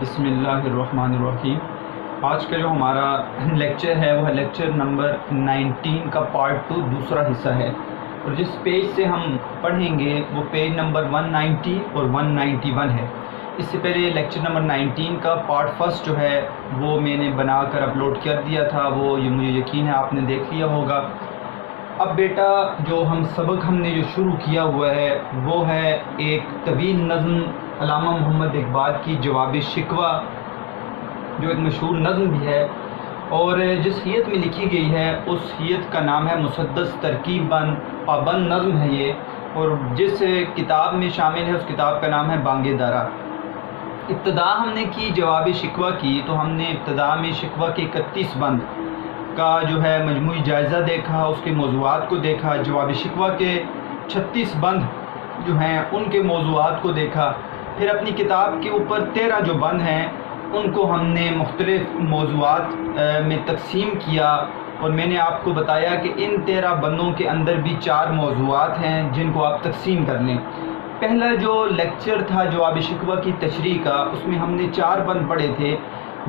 بسم اللہ الرحمن الرحیم۔ آج کا جو ہمارا لیکچر ہے وہ ہے لیکچر نمبر 19 کا پارٹ 2 دوسرا حصہ ہے، اور جس پیج سے ہم پڑھیں گے وہ پیج نمبر 190 اور 191 ہے۔ اس سے پہلے لیکچر نمبر 19 کا پارٹ فرسٹ جو ہے وہ میں نے بنا کر اپلوڈ کر دیا تھا، وہ یہ مجھے یقین ہے آپ نے دیکھ لیا ہوگا۔ اب بیٹا جو سبق ہم نے جو شروع کیا ہوا ہے وہ ہے ایک طویل نظم علامہ محمد اقبال کی جواب شکوہ، جو ایک مشہور نظم بھی ہے، اور جس حیت میں لکھی گئی ہے اس حیت کا نام ہے مسدس ترکیب بند پابند نظم ہے یہ، اور جس کتاب میں شامل ہے اس کتاب کا نام ہے بانگ درا۔ ابتدا ہم نے کی جواب شکوہ کی، تو ہم نے ابتدا میں شکوہ کے 31 بند کا جو ہے مجموعی جائزہ دیکھا، اس کے موضوعات کو دیکھا۔ جواب شکوہ کے 36 بند جو ہیں ان کے موضوعات کو دیکھا۔ پھر اپنی کتاب کے اوپر 13 جو بند ہیں ان کو ہم نے مختلف موضوعات میں تقسیم کیا، اور میں نے آپ کو بتایا کہ ان 13 بندوں کے اندر بھی 4 موضوعات ہیں جن کو آپ تقسیم کر لیں۔ پہلا جو لیکچر تھا جواب شکوہ کی تشریح کا، اس میں ہم نے 4 بند پڑھے تھے،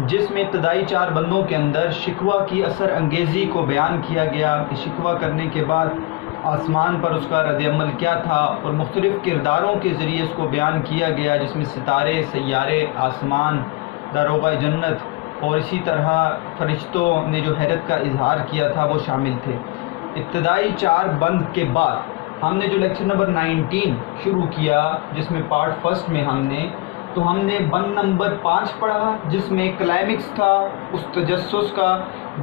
جس میں ابتدائی 4 بندوں کے اندر شکوہ کی اثر انگیزی کو بیان کیا گیا کہ شکوہ کرنے کے بعد آسمان پر اس کا رد عمل کیا تھا، اور مختلف کرداروں کے ذریعے اس کو بیان کیا گیا، جس میں ستارے، سیارے، آسمان، داروغہ جنت اور اسی طرح فرشتوں نے جو حیرت کا اظہار کیا تھا وہ شامل تھے۔ ابتدائی 4 بند کے بعد ہم نے جو لیکچر نمبر 19 شروع کیا، جس میں پارٹ فرسٹ میں ہم نے بند نمبر 5 پڑھا، جس میں کلائمیکس تھا اس تجسس کا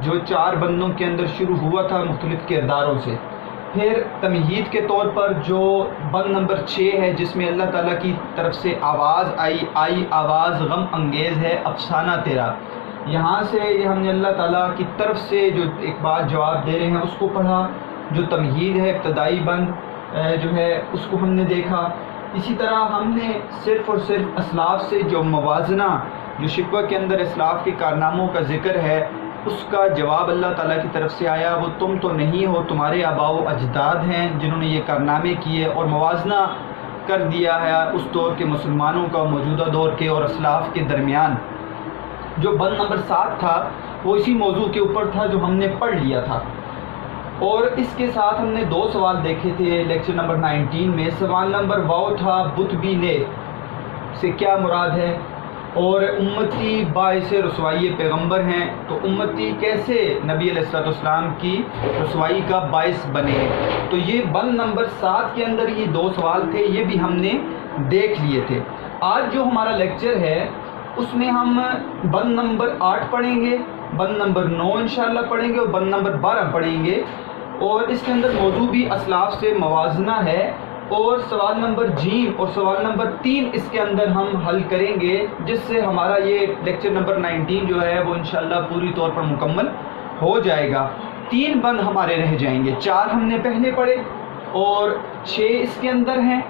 جو 4 بندوں کے اندر شروع ہوا تھا مختلف کرداروں سے۔ پھر تمہید کے طور پر جو بند نمبر 6 ہے، جس میں اللہ تعالیٰ کی طرف سے آواز آئی آواز غم انگیز ہے افسانہ تیرا، یہاں سے یہ ہم نے اللہ تعالیٰ کی طرف سے جو ایک بات جواب دے رہے ہیں اس کو پڑھا۔ جو تمہید ہے ابتدائی بند جو ہے اس کو ہم نے دیکھا۔ اسی طرح ہم نے صرف اور صرف اسلاف سے جو موازنہ جو شکوہ کے اندر اسلاف کے کارناموں کا ذکر ہے اس کا جواب اللہ تعالیٰ کی طرف سے آیا، وہ تم تو نہیں ہو، تمہارے آباء و اجداد ہیں جنہوں نے یہ کارنامے کیے، اور موازنہ کر دیا ہے اس دور کے مسلمانوں کا موجودہ دور کے اور اسلاف کے درمیان۔ جو بند نمبر 7 تھا وہ اسی موضوع کے اوپر تھا جو ہم نے پڑھ لیا تھا، اور اس کے ساتھ ہم نے 2 سوال دیکھے تھے لیکچر نمبر 19 میں۔ سوال نمبر واو تھا بت بھی نے سے کیا مراد ہے، اور امتی باعث رسوائی پیغمبر ہیں تو امتی کیسے نبی علیہ السلام کی رسوائی کا باعث بنے۔ تو یہ بند نمبر 7 کے اندر یہ 2 سوال تھے، یہ بھی ہم نے دیکھ لیے تھے۔ آج جو ہمارا لیکچر ہے اس میں ہم بند نمبر 8 پڑھیں گے، بند نمبر 9 انشاءاللہ پڑھیں گے، اور بند نمبر 12 پڑھیں گے، اور اس کے اندر موضوع بھی اسلاف سے موازنہ ہے، اور سوال نمبر جیم اور سوال نمبر 3 اس کے اندر ہم حل کریں گے، جس سے ہمارا یہ لیکچر نمبر 19 جو ہے وہ انشاءاللہ پوری طور پر مکمل ہو جائے گا۔ 3 بند ہمارے رہ جائیں گے، 4 ہم نے پہلے پڑھے اور 6 اس کے اندر ہیں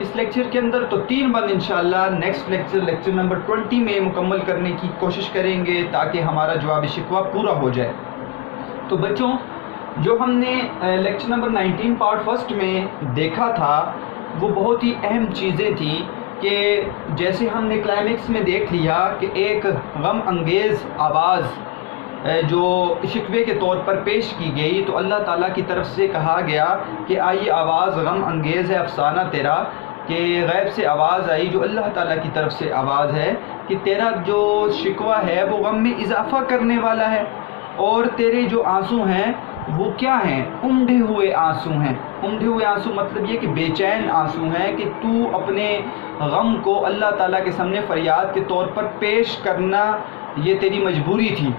اس لیکچر کے اندر، تو 3 بند انشاءاللہ نیکسٹ لیکچر نمبر 20 میں مکمل کرنے کی کوشش کریں گے تاکہ ہمارا جواب شکوہ پورا ہو جائے۔ تو بچوں، جو ہم نے لیکچر نمبر 19 پارٹ فرسٹ میں دیکھا تھا وہ بہت ہی اہم چیزیں تھیں، کہ جیسے ہم نے کلائمیکس میں دیکھ لیا کہ ایک غم انگیز آواز جو شکوے کے طور پر پیش کی گئی، تو اللہ تعالیٰ کی طرف سے کہا گیا کہ آئی آواز غم انگیز ہے افسانہ تیرا، کہ غیب سے آواز آئی جو اللہ تعالیٰ کی طرف سے آواز ہے کہ تیرا جو شکوہ ہے وہ غم میں اضافہ کرنے والا ہے، اور تیرے جو آنسو ہیں وہ کیا ہیں، امڈے ہوئے آنسو ہیں۔ امڈے ہوئے آنسو مطلب یہ کہ بے چین آنسو ہیں، کہ تو اپنے غم کو اللہ تعالیٰ کے سامنے فریاد کے طور پر پیش کرنا یہ تیری مجبوری تھی۔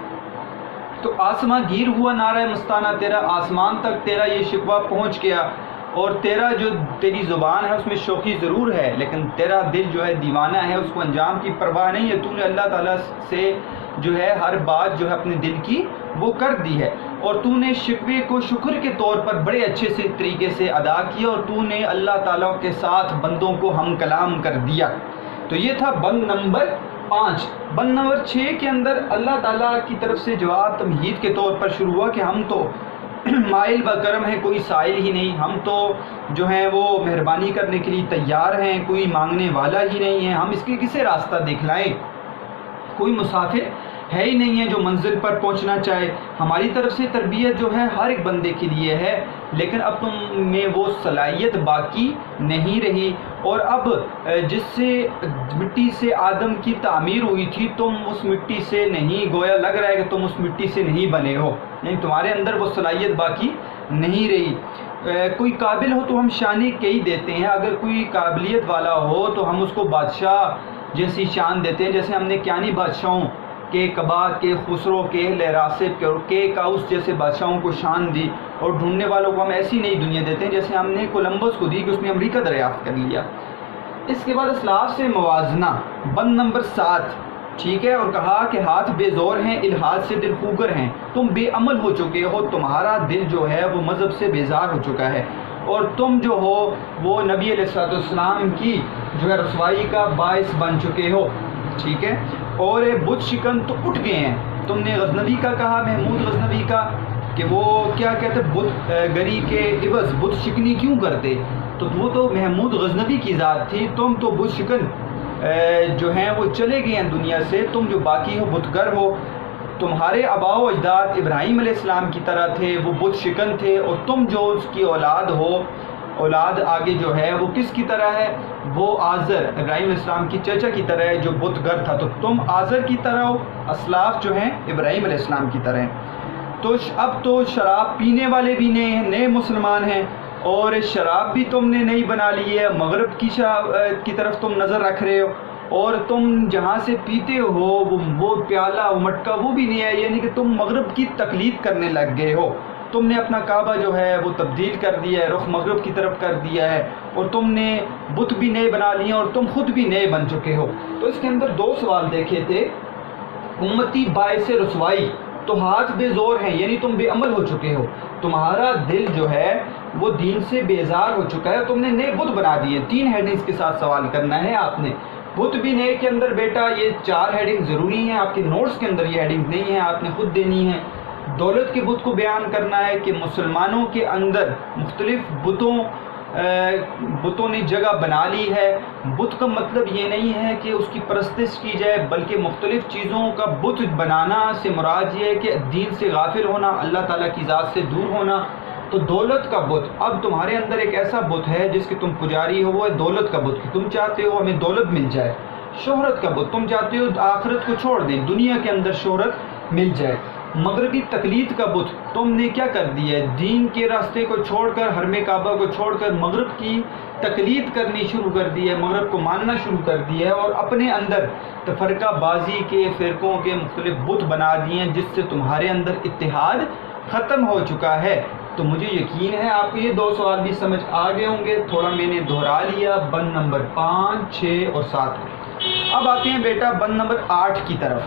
تو آسماں گیر ہوا نعرہ مستانہ تیرا، آسمان تک تیرا یہ شکوہ پہنچ گیا، اور تیرا جو تیری زبان ہے اس میں شوخی ضرور ہے، لیکن تیرا دل جو ہے دیوانہ ہے، اس کو انجام کی پرواہ نہیں ہے۔ تو نے اللہ تعالیٰ سے جو ہے ہر بات جو ہے اپنے دل کی وہ کر دی ہے، اور تو نے شکوے کو شکر کے طور پر بڑے اچھے سے طریقے سے ادا کیا، اور تو نے اللہ تعالیٰ کے ساتھ بندوں کو ہم کلام کر دیا۔ تو یہ تھا بند نمبر 5۔ بند نمبر 6 کے اندر اللہ تعالیٰ کی طرف سے جواب تمہید کے طور پر شروع ہوا کہ ہم تو مائل بکرم ہے، کوئی سائل ہی نہیں، ہم تو جو ہیں وہ مہربانی کرنے کے لیے تیار ہیں، کوئی مانگنے والا ہی نہیں ہے، ہم اس کے کسے راستہ دکھلائیں۔ کوئی مسافر ہے ہی نہیں ہے جو منزل پر پہنچنا چاہے. ہماری طرف سے تربیت جو ہے ہر ایک بندے کے لیے ہے، لیکن اب تم میں وہ صلاحیت باقی نہیں رہی. اور اب جس سے مٹی سے آدم کی تعمیر ہوئی تھی، تم اس مٹی سے نہیں، گویا لگ رہا ہے کہ تم اس مٹی سے نہیں بنے ہو، یعنی تمہارے اندر وہ صلاحیت باقی نہیں رہی. کوئی قابل ہو تو ہم شان کئی دیتے ہیں، اگر کوئی قابلیت والا ہو تو ہم اس کو بادشاہ جیسی شان دیتے ہیں. جیسے ہم نے کیانی بادشاہوں کے کبات کے خسرو کے لہراسب کے کاؤس جیسے بادشاہوں کو شان دی، اور ڈھونڈنے والوں کو ہم ایسی نئی دنیا دیتے ہیں جیسے ہم نے کولمبس کو دی کہ اس نے امریکہ دریافت کر لیا. اس کے بعد اسلاف سے موازنہ بند نمبر 7، ٹھیک ہے، اور کہا کہ ہاتھ بے زور ہیں، الحاد سے دل خوگر ہیں، تم بے عمل ہو چکے ہو، تمہارا دل جو ہے وہ مذہب سے بیزار ہو چکا ہے، اور تم جو ہو وہ نبی علیہ السلام کی جو ہے رسوائی کا باعث بن چکے ہو. ٹھیک ہے، اور بت شکن تو اٹھ گئے ہیں. تم نے غزنوی کا کہا، محمود غزنوی کا، کہ وہ کیا کہتے بت گری کے عوض بت شکنی کیوں کرتے، تو وہ تو محمود غزنوی کی ذات تھی، تم تو بت شکن جو ہیں وہ چلے گئے ہیں دنیا سے، تم جو باقی ہو بتگر ہو. تمہارے آباء و اجداد ابراہیم علیہ السلام کی طرح تھے، وہ بت شکن تھے، اور تم جو اس کی اولاد ہو، اولاد آگے جو ہے وہ کس کی طرح ہے، وہ آزر ابراہیم علیہ السلام کی چچا کی طرح ہے جو بت گر تھا، تو تم آزر کی طرح ہو، اسلاف جو ہیں ابراہیم علیہ السلام کی طرح ہیں. تو اب تو شراب پینے والے بھی نئے مسلمان ہیں، اور شراب بھی تم نے نئی بنا لی ہے، مغرب کی شراب کی طرف تم نظر رکھ رہے ہو، اور تم جہاں سے پیتے ہو وہ پیالہ وہ مٹکا وہ بھی نہیں ہے، یعنی کہ تم مغرب کی تقلید کرنے لگ گئے ہو. تم نے اپنا کعبہ جو ہے وہ تبدیل کر دیا ہے، رخ مغرب کی طرف کر دیا ہے، اور تم نے بت بھی نئے بنا لیے اور تم خود بھی نئے بن چکے ہو. تو اس کے اندر 2 سوال دیکھے تھے. امتی باعث رسوائی، تو ہاتھ بے زور ہیں، یعنی تم بے عمل ہو چکے ہو، تمہارا دل جو ہے وہ دین سے بیزار ہو چکا ہے، تم نے نئے بت بنا دیے. 3 ہیڈنگز کے ساتھ سوال کرنا ہے آپ نے. بت بھی نئے کے اندر بیٹا یہ 4 ہیڈنگ ضروری ہیں، آپ کے نوٹس کے اندر یہ ہیڈنگ نہیں ہیں، آپ نے خود دینی ہے. دولت کے بت کو بیان کرنا ہے کہ مسلمانوں کے اندر مختلف بتوں نے جگہ بنا لی ہے. بت کا مطلب یہ نہیں ہے کہ اس کی پرستش کی جائے، بلکہ مختلف چیزوں کا بت بنانا سے مراد یہ ہے کہ دین سے غافل ہونا، اللہ تعالیٰ کی ذات سے دور ہونا. تو دولت کا بت، اب تمہارے اندر ایک ایسا بت ہے جس کے تم پجاری ہو، وہ ہے دولت کا بت، کہ تم چاہتے ہو ہمیں دولت مل جائے. شہرت کا بت، تم چاہتے ہو آخرت کو چھوڑ دیں، دنیا کے اندر شہرت مل جائے. مغربی تقلید کا بت، تم نے کیا کر دیا ہے، دین کے راستے کو چھوڑ کر، حرم کعبہ کو چھوڑ کر مغرب کی تقلید کرنی شروع کر دی ہے، مغرب کو ماننا شروع کر دیا ہے، اور اپنے اندر تفرقہ بازی کے فرقوں کے مختلف بت بنا دیے ہیں، جس سے تمہارے اندر اتحاد ختم ہو چکا ہے. تو مجھے یقین ہے آپ کو یہ 2 سوال بھی سمجھ آ گئے ہوں گے، تھوڑا میں نے دہرا لیا بند نمبر 5، 6 اور 7. اب آتے ہیں بیٹا بند نمبر 8 کی طرف.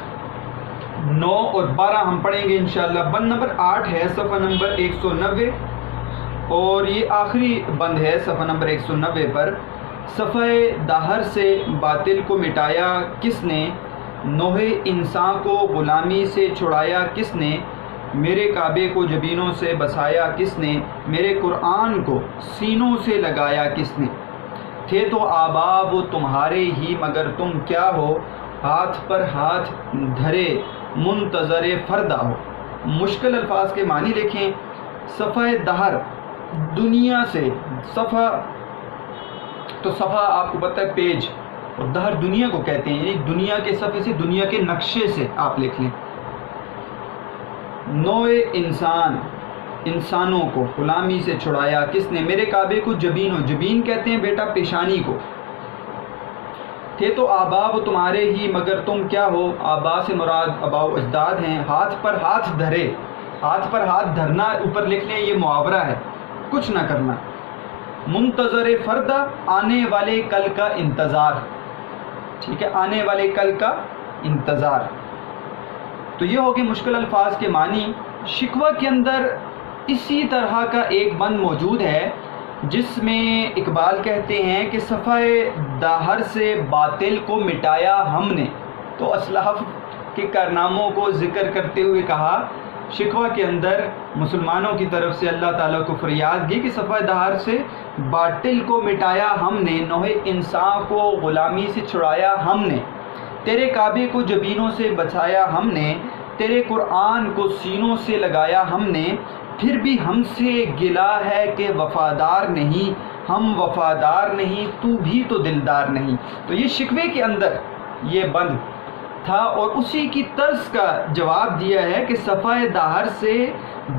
9 اور 12 ہم پڑھیں گے انشاءاللہ. بند نمبر 8 ہے صفحہ نمبر 190، اور یہ آخری بند ہے صفحہ نمبر 190 پر. صفحہ دہر سے باطل کو مٹایا کس نے، نوح انسان کو غلامی سے چھڑایا کس نے، میرے کعبے کو جبینوں سے بسایا کس نے، میرے قرآن کو سینوں سے لگایا کس نے. تھے تو آبا وہ تمہارے ہی مگر تم کیا ہو، ہاتھ پر ہاتھ دھرے منتظر فردہ ہو. مشکل الفاظ کے معنی لکھیں. صفحہ دہر دنیا سے، صفحہ تو صفحہ آپ کو پتہ ہے پیج، اور دہر دنیا کو کہتے ہیں، یعنی دنیا کے صفحے سے، دنیا کے نقشے سے آپ لکھ لیں. نوع انسان، انسانوں کو غلامی سے چھڑایا کس نے، میرے کعبے کو جبین، جبین کہتے ہیں بیٹا پیشانی کو. تھے تو آبا وہ تمہارے ہی مگر تم کیا ہو، آبا سے مراد آباء و اجداد ہیں. ہاتھ پر ہاتھ دھرے، ہاتھ پر ہاتھ دھرنا اوپر لکھ لیں، یہ محاورہ ہے، کچھ نہ کرنا. منتظر فردہ، آنے والے کل کا انتظار. ٹھیک ہے، آنے والے کل کا انتظار. تو یہ ہوگی مشکل الفاظ کے معنی. شکوہ کے اندر اسی طرح کا ایک بند موجود ہے جس میں اقبال کہتے ہیں کہ صفحہ دہر سے باطل کو مٹایا ہم نے. تو اسلاف کے کارناموں کو ذکر کرتے ہوئے کہا، شکوہ کے اندر مسلمانوں کی طرف سے اللہ تعالیٰ کو فریاد کی کہ صفحہ دہر سے باطل کو مٹایا ہم نے، نوح انسان کو غلامی سے چھڑایا ہم نے. تیرے کعبے کو جبینوں سے بچایا ہم نے، تیرے قرآن کو سینوں سے لگایا ہم نے، پھر بھی ہم سے گلہ ہے کہ وفادار نہیں، ہم وفادار نہیں، تو بھی تو دلدار نہیں۔ تو یہ شکوے کے اندر یہ بند تھا، اور اسی کی طرز کا جواب دیا ہے کہ صفحہ دہر سے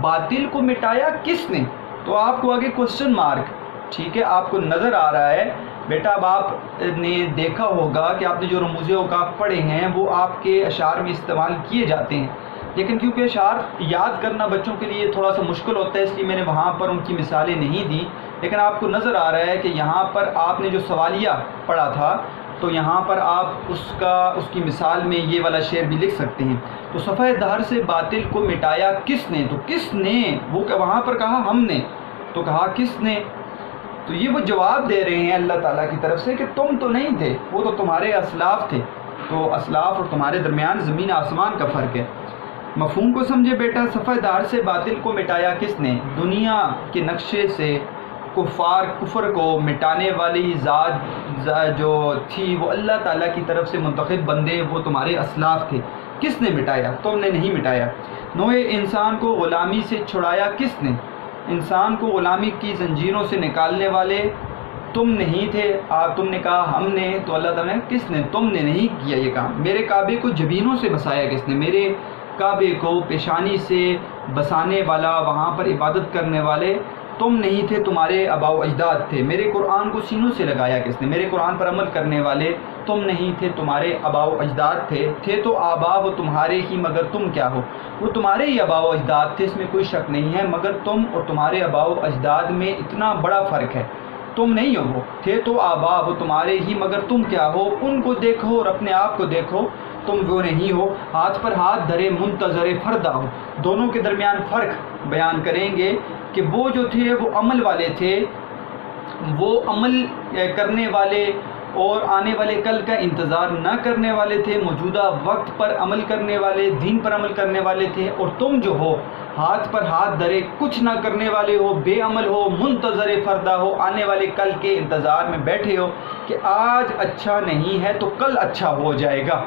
باطل کو مٹایا کس نے۔ تو آپ کو آگے کوسچن مارک، ٹھیک ہے، آپ کو نظر آ رہا ہے بیٹا، اب آپ نے دیکھا ہوگا کہ آپ نے جو رموز اوقاف پڑھے ہیں وہ آپ کے اشعار میں استعمال کیے جاتے ہیں، لیکن کیونکہ اشعار یاد کرنا بچوں کے لیے تھوڑا سا مشکل ہوتا ہے، اس لیے میں نے وہاں پر ان کی مثالیں نہیں دی، لیکن آپ کو نظر آ رہا ہے کہ یہاں پر آپ نے جو سوالیہ پڑھا تھا تو یہاں پر آپ اس کی مثال میں یہ والا شعر بھی لکھ سکتے ہیں۔ تو صفحہ دہر سے باطل کو مٹایا کس نے، تو کس نے، وہ وہاں پر کہا ہم نے، تو کہا کس نے، تو یہ وہ جواب دے رہے ہیں اللہ تعالیٰ کی طرف سے کہ تم تو نہیں تھے، وہ تو تمہارے اسلاف تھے۔ تو اسلاف اور تمہارے درمیان زمین آسمان کا فرق ہے۔ مفہوم کو سمجھے بیٹا، صفحہ دہر سے باطل کو مٹایا کس نے، دنیا کے نقشے سے کفر کو مٹانے والی ذات جو تھی وہ اللہ تعالیٰ کی طرف سے منتخب بندے، وہ تمہارے اسلاف تھے۔ کس نے مٹایا؟ تم نے نہیں مٹایا۔ نوع انسان کو غلامی سے چھڑایا کس نے، انسان کو غلامی کی زنجیروں سے نکالنے والے تم نہیں تھے، تم نے کہا ہم نے، تو اللہ تعالیٰ نے کس نے، تم نے نہیں کیا یہ کام۔ میرے کعبے کو جبینوں سے بسایا کس نے، میرے کعبے کو پیشانی سے بسانے والا، وہاں پر عبادت کرنے والے تم نہیں تھے، تمہارے آباء و اجداد تھے۔ میرے قرآن کو سینوں سے لگایا کس نے، میرے قرآن پر عمل کرنے والے تم نہیں تھے، تمہارے آباء و اجداد تھے تو آباء وہ تمہارے ہی، مگر تم کیا ہو، وہ تمہارے ہی آباء و اجداد تھے، اس میں کوئی شک نہیں ہے، مگر تم اور تمہارے آباء و اجداد میں اتنا بڑا فرق ہے، تم نہیں ہو، وہ تھے تو آباء وہ تمہارے ہی، مگر تم کیا ہو، ان کو دیکھو اور اپنے آپ کو دیکھو، تم وہ نہیں ہو، ہاتھ پر ہاتھ دھرے منتظر فردہ ہو۔ دونوں کے درمیان فرق بیان کریں گے کہ وہ جو تھے وہ عمل والے تھے، وہ عمل کرنے والے اور آنے والے کل کا انتظار نہ کرنے والے تھے، موجودہ وقت پر عمل کرنے والے، دین پر عمل کرنے والے تھے، اور تم جو ہو ہاتھ پر ہاتھ دھرے کچھ نہ کرنے والے ہو، بے عمل ہو، منتظر فردہ ہو، آنے والے کل کے انتظار میں بیٹھے ہو کہ آج اچھا نہیں ہے تو کل اچھا ہو جائے گا۔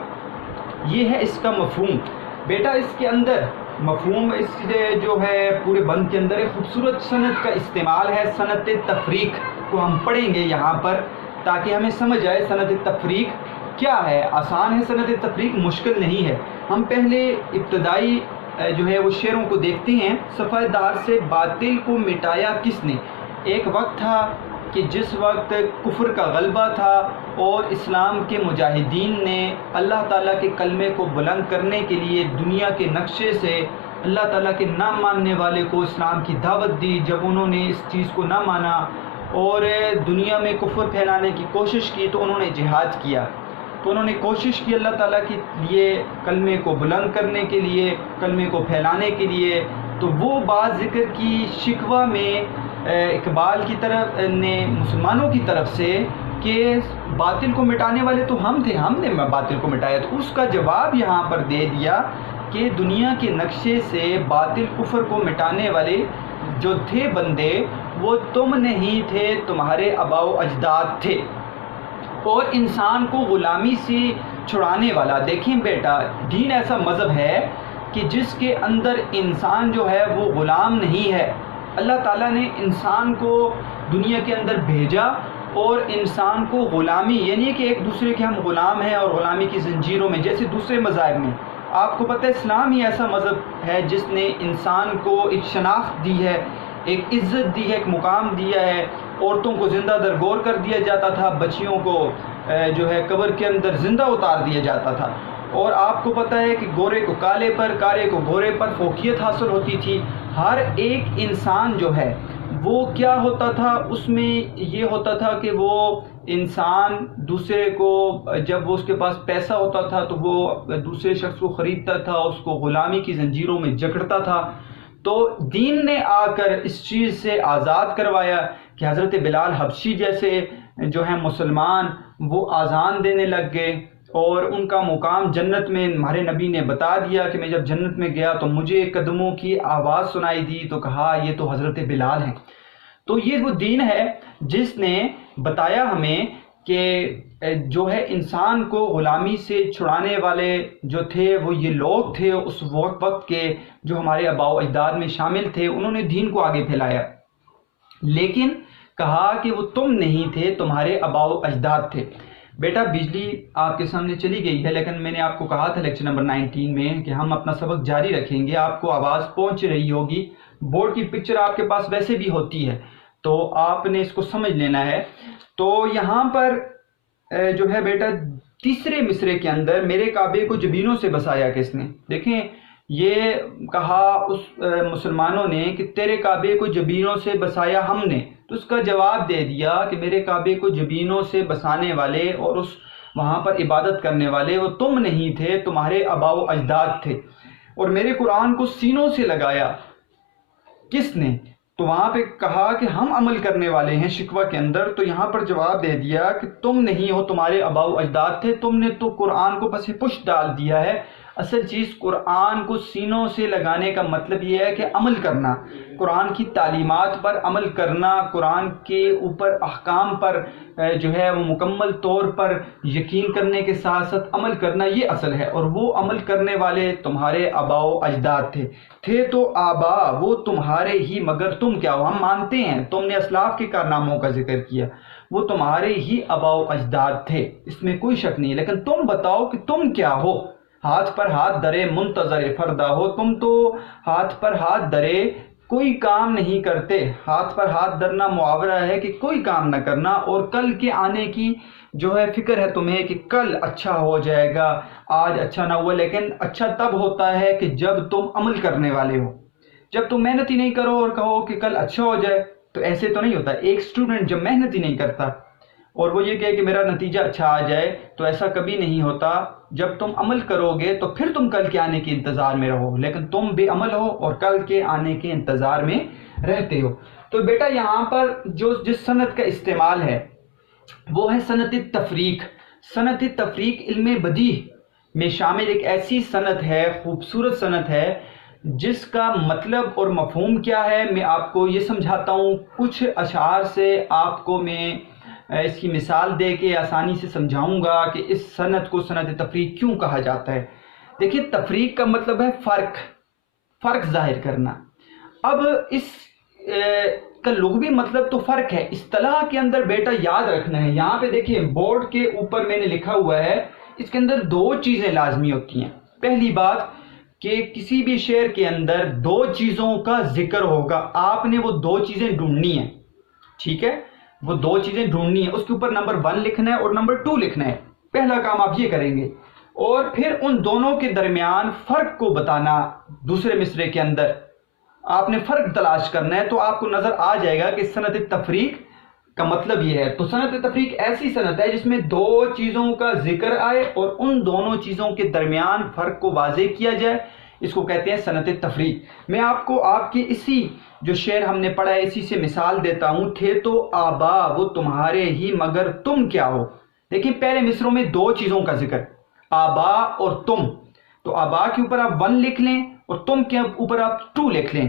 یہ ہے اس کا مفہوم بیٹا۔ اس کے اندر مفہوم اس جو ہے پورے بند کے اندر ایک خوبصورت صنعت کا استعمال ہے، صنعت تفریق کو ہم پڑھیں گے یہاں پر تاکہ ہمیں سمجھ آئے صنعت تفریق کیا ہے۔ آسان ہے صنعت تفریق، مشکل نہیں ہے۔ ہم پہلے ابتدائی جو ہے وہ شعروں کو دیکھتے ہیں۔ صفحہ دہر سے باطل کو مٹایا کس نے، ایک وقت تھا کہ جس وقت کفر کا غلبہ تھا اور اسلام کے مجاہدین نے اللہ تعالیٰ کے کلمے کو بلند کرنے کے لیے دنیا کے نقشے سے اللہ تعالیٰ کے نہ ماننے والے کو اسلام کی دعوت دی۔ جب انہوں نے اس چیز کو نہ مانا اور دنیا میں کفر پھیلانے کی کوشش کی تو انہوں نے جہاد کیا، تو انہوں نے کوشش کی اللہ تعالیٰ کے لیے کلمے کو بلند کرنے کے لیے، کلمے کو پھیلانے کے لیے۔ تو وہ بات ذکر کی شکوہ میں اقبال کی طرف نے مسلمانوں کی طرف سے کہ باطل کو مٹانے والے تو ہم تھے، ہم نے باطل کو مٹایا، تو اس کا جواب یہاں پر دے دیا کہ دنیا کے نقشے سے باطل کفر کو مٹانے والے جو تھے بندے وہ تم نہیں تھے، تمہارے آباء و اجداد تھے، اور انسان کو غلامی سے چھڑانے والا۔ دیکھیں بیٹا، دین ایسا مذہب ہے کہ جس کے اندر انسان جو ہے وہ غلام نہیں ہے۔ اللہ تعالیٰ نے انسان کو دنیا کے اندر بھیجا اور انسان کو غلامی، یعنی کہ ایک دوسرے کے ہم غلام ہیں اور غلامی کی زنجیروں میں، جیسے دوسرے مذاہب میں آپ کو پتہ ہے اسلام ہی ایسا مذہب ہے جس نے انسان کو ایک شناخت دی ہے، ایک عزت دی ہے، ایک مقام دیا ہے۔ عورتوں کو زندہ درگور کر دیا جاتا تھا، بچیوں کو جو ہے قبر کے اندر زندہ اتار دیا جاتا تھا، اور آپ کو پتہ ہے کہ گورے کو کالے پر، کالے کو گورے پر فوقیت حاصل ہوتی تھی۔ ہر ایک انسان جو ہے وہ کیا ہوتا تھا، اس میں یہ ہوتا تھا کہ وہ انسان دوسرے کو، جب وہ اس کے پاس پیسہ ہوتا تھا تو وہ دوسرے شخص کو خریدتا تھا، اس کو غلامی کی زنجیروں میں جکڑتا تھا۔ تو دین نے آ کر اس چیز سے آزاد کروایا کہ حضرت بلال حبشی جیسے جو ہیں مسلمان وہ آذان دینے لگ گئے، اور ان کا مقام جنت میں ہمارے نبی نے بتا دیا کہ میں جب جنت میں گیا تو مجھے قدموں کی آواز سنائی دی، تو کہا یہ تو حضرت بلال ہیں۔ تو یہ وہ دین ہے جس نے بتایا ہمیں کہ جو ہے انسان کو غلامی سے چھڑانے والے جو تھے وہ یہ لوگ تھے اس وقت کے جو ہمارے آباء و اجداد میں شامل تھے. انہوں نے دین کو آگے پھیلایا، لیکن کہا کہ وہ تم نہیں تھے، تمہارے آباء و اجداد تھے. بیٹا بجلی آپ کے سامنے چلی گئی ہے، لیکن میں نے آپ کو کہا تھا لیکچر نمبر 19 میں کہ ہم اپنا سبق جاری رکھیں گے. آپ کو آواز پہنچ رہی ہوگی، بورڈ کی پکچر آپ کے پاس ویسے بھی ہوتی ہے، تو آپ نے اس کو سمجھ لینا ہے. تو یہاں پر جو ہے بیٹا تیسرے مصرے کے اندر میرے کعبے کو جبینوں سے بسایا کس نے؟ دیکھیں یہ کہا اس مسلمانوں نے کہ تیرے کعبے کو جبینوں سے بسایا ہم نے، تو اس کا جواب دے دیا کہ میرے کعبے کو جبینوں سے بسانے والے اور اس وہاں پر عبادت کرنے والے وہ تم نہیں تھے، تمہارے آباء و اجداد تھے. اور میرے قرآن کو سینوں سے لگایا کس نے؟ تو وہاں پہ کہا کہ ہم عمل کرنے والے ہیں شکوہ کے اندر. تو یہاں پر جواب دے دیا کہ تم نہیں ہو، تمہارے آباء و اجداد تھے. تم نے تو قرآن کو پس پش ڈال دیا ہے. اصل چیز قرآن کو سینوں سے لگانے کا مطلب یہ ہے کہ عمل کرنا، قرآن کی تعلیمات پر عمل کرنا، قرآن کے اوپر احکام پر جو ہے وہ مکمل طور پر یقین کرنے کے ساتھ ساتھ عمل کرنا، یہ اصل ہے. اور وہ عمل کرنے والے تمہارے آباء و اجداد تھے تو آبا وہ تمہارے ہی مگر تم کیا ہو. ہم مانتے ہیں تم نے اسلاف کے کارناموں کا ذکر کیا، وہ تمہارے ہی آباء و اجداد تھے، اس میں کوئی شک نہیں. لیکن تم بتاؤ کہ تم کیا ہو؟ ہاتھ پر ہاتھ درے منتظر فردا ہو. تم تو ہاتھ پر ہاتھ درے کوئی کام نہیں کرتے. ہاتھ پر ہاتھ درنا محاورہ ہے کہ کوئی کام نہ کرنا، اور کل کے آنے کی جو ہے فکر ہے تمہیں کہ کل اچھا ہو جائے گا، آج اچھا نہ ہوا. لیکن اچھا تب ہوتا ہے کہ جب تم عمل کرنے والے ہو. جب تم محنت ہی نہیں کرو اور کہو کہ کل اچھا ہو جائے تو ایسے تو نہیں ہوتا. ایک اسٹوڈنٹ جب محنت ہی نہیں کرتا اور وہ یہ کہے کہ میرا نتیجہ اچھا آ جائے تو ایسا کبھی نہیں ہوتا. جب تم عمل کرو گے تو پھر تم کل کے آنے کے انتظار میں رہو، لیکن تم بے عمل ہو اور کل کے آنے کے انتظار میں رہتے ہو. تو بیٹا یہاں پر جس صنعت کا استعمال ہے وہ ہے صنعت تفریق. صنعت تفریق علم بدیع میں شامل ایک ایسی صنعت ہے، خوبصورت صنعت ہے، جس کا مطلب اور مفہوم کیا ہے میں آپ کو یہ سمجھاتا ہوں. کچھ اشعار سے آپ کو میں اس کی مثال دے کے آسانی سے سمجھاؤں گا کہ اس صنعت کو صنعت تفریق کیوں کہا جاتا ہے. دیکھیے تفریق کا مطلب ہے فرق ظاہر کرنا. اب اس کا لغوی مطلب تو فرق ہے، اصطلاح کے اندر بیٹا یاد رکھنا ہے. یہاں پہ دیکھیے بورڈ کے اوپر میں نے لکھا ہوا ہے، اس کے اندر دو چیزیں لازمی ہوتی ہیں. پہلی بات کہ کسی بھی شعر کے اندر دو چیزوں کا ذکر ہوگا، آپ نے وہ دو چیزیں ڈھونڈنی ہیں. ٹھیک ہے، وہ دو چیزیں ڈھونڈنی ہیں، اس کے اوپر نمبر 1 لکھنا ہے اور نمبر 2 لکھنا ہے. پہلا کام آپ یہ کریں گے، اور پھر ان دونوں کے درمیان فرق کو بتانا. دوسرے مصرے کے اندر آپ نے فرق تلاش کرنا ہے، تو آپ کو نظر آ جائے گا کہ صنعت تفریق کا مطلب یہ ہے. تو صنعت تفریق ایسی صنعت ہے جس میں دو چیزوں کا ذکر آئے اور ان دونوں چیزوں کے درمیان فرق کو واضح کیا جائے، اس کو کہتے ہیں صنعت تفریق. میں آپ کو آپ کی اسی جو شعر ہم نے پڑھا ہے اسی سے مثال دیتا ہوں. تھے تو آبا وہ تمہارے ہی مگر تم کیا ہو. دیکھیں پہلے مصروں میں دو چیزوں کا ذکر، آبا اور تم. تو آبا کے اوپر آپ 1 لکھ لیں اور تم کے اوپر آپ 2 لکھ لیں.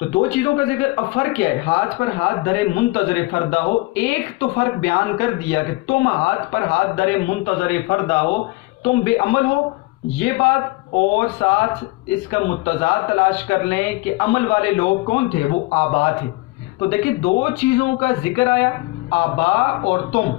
تو دو چیزوں کا ذکر. اب فرق کیا ہے؟ ہاتھ پر ہاتھ درے منتظر فردا ہو. ایک تو فرق بیان کر دیا کہ تم ہاتھ پر ہاتھ درے منتظر فردا ہو، تم بے عمل ہو، یہ بات، اور ساتھ اس کا متضاد تلاش کر لیں کہ عمل والے لوگ کون تھے؟ وہ آبا تھے. تو دیکھیں دو چیزوں کا ذکر آیا، آبا اور تم،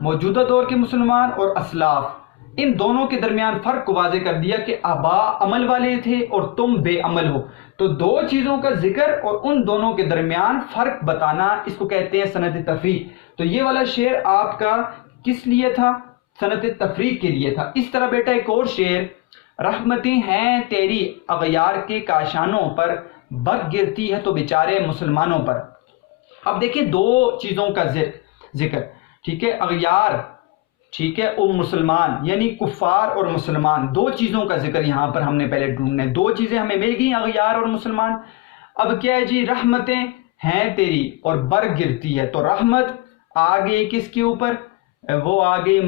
موجودہ دور کے مسلمان اور اسلاف. ان دونوں کے درمیان فرق کو واضح کر دیا کہ آبا عمل والے تھے اور تم بے عمل ہو. تو دو چیزوں کا ذکر اور ان دونوں کے درمیان فرق بتانا، اس کو کہتے ہیں صنعت تفریق. تو یہ والا شعر آپ کا کس لیے تھا؟ صنعت تفریق کے لیے تھا. اس طرح بیٹا ایک اور شعر، رحمتیں ہیں تیری اغیار کے کاشانوں پر، برق گرتی ہے تو بیچارے مسلمانوں پر. اب دیکھیں دو چیزوں کا ذکر، ٹھیک ہے، اغیار، ٹھیک ہے، اور مسلمان، یعنی کفار اور مسلمان، دو چیزوں کا ذکر یہاں پر ہم نے پہلے ڈھونڈنا ہے. دو چیزیں ہمیں مل گئیں، اغیار اور مسلمان. اب کیا ہے جی؟ رحمتیں ہیں تیری اور برق گرتی ہے. تو رحمت آ گئی کس کے اوپر؟ وہ آ گئی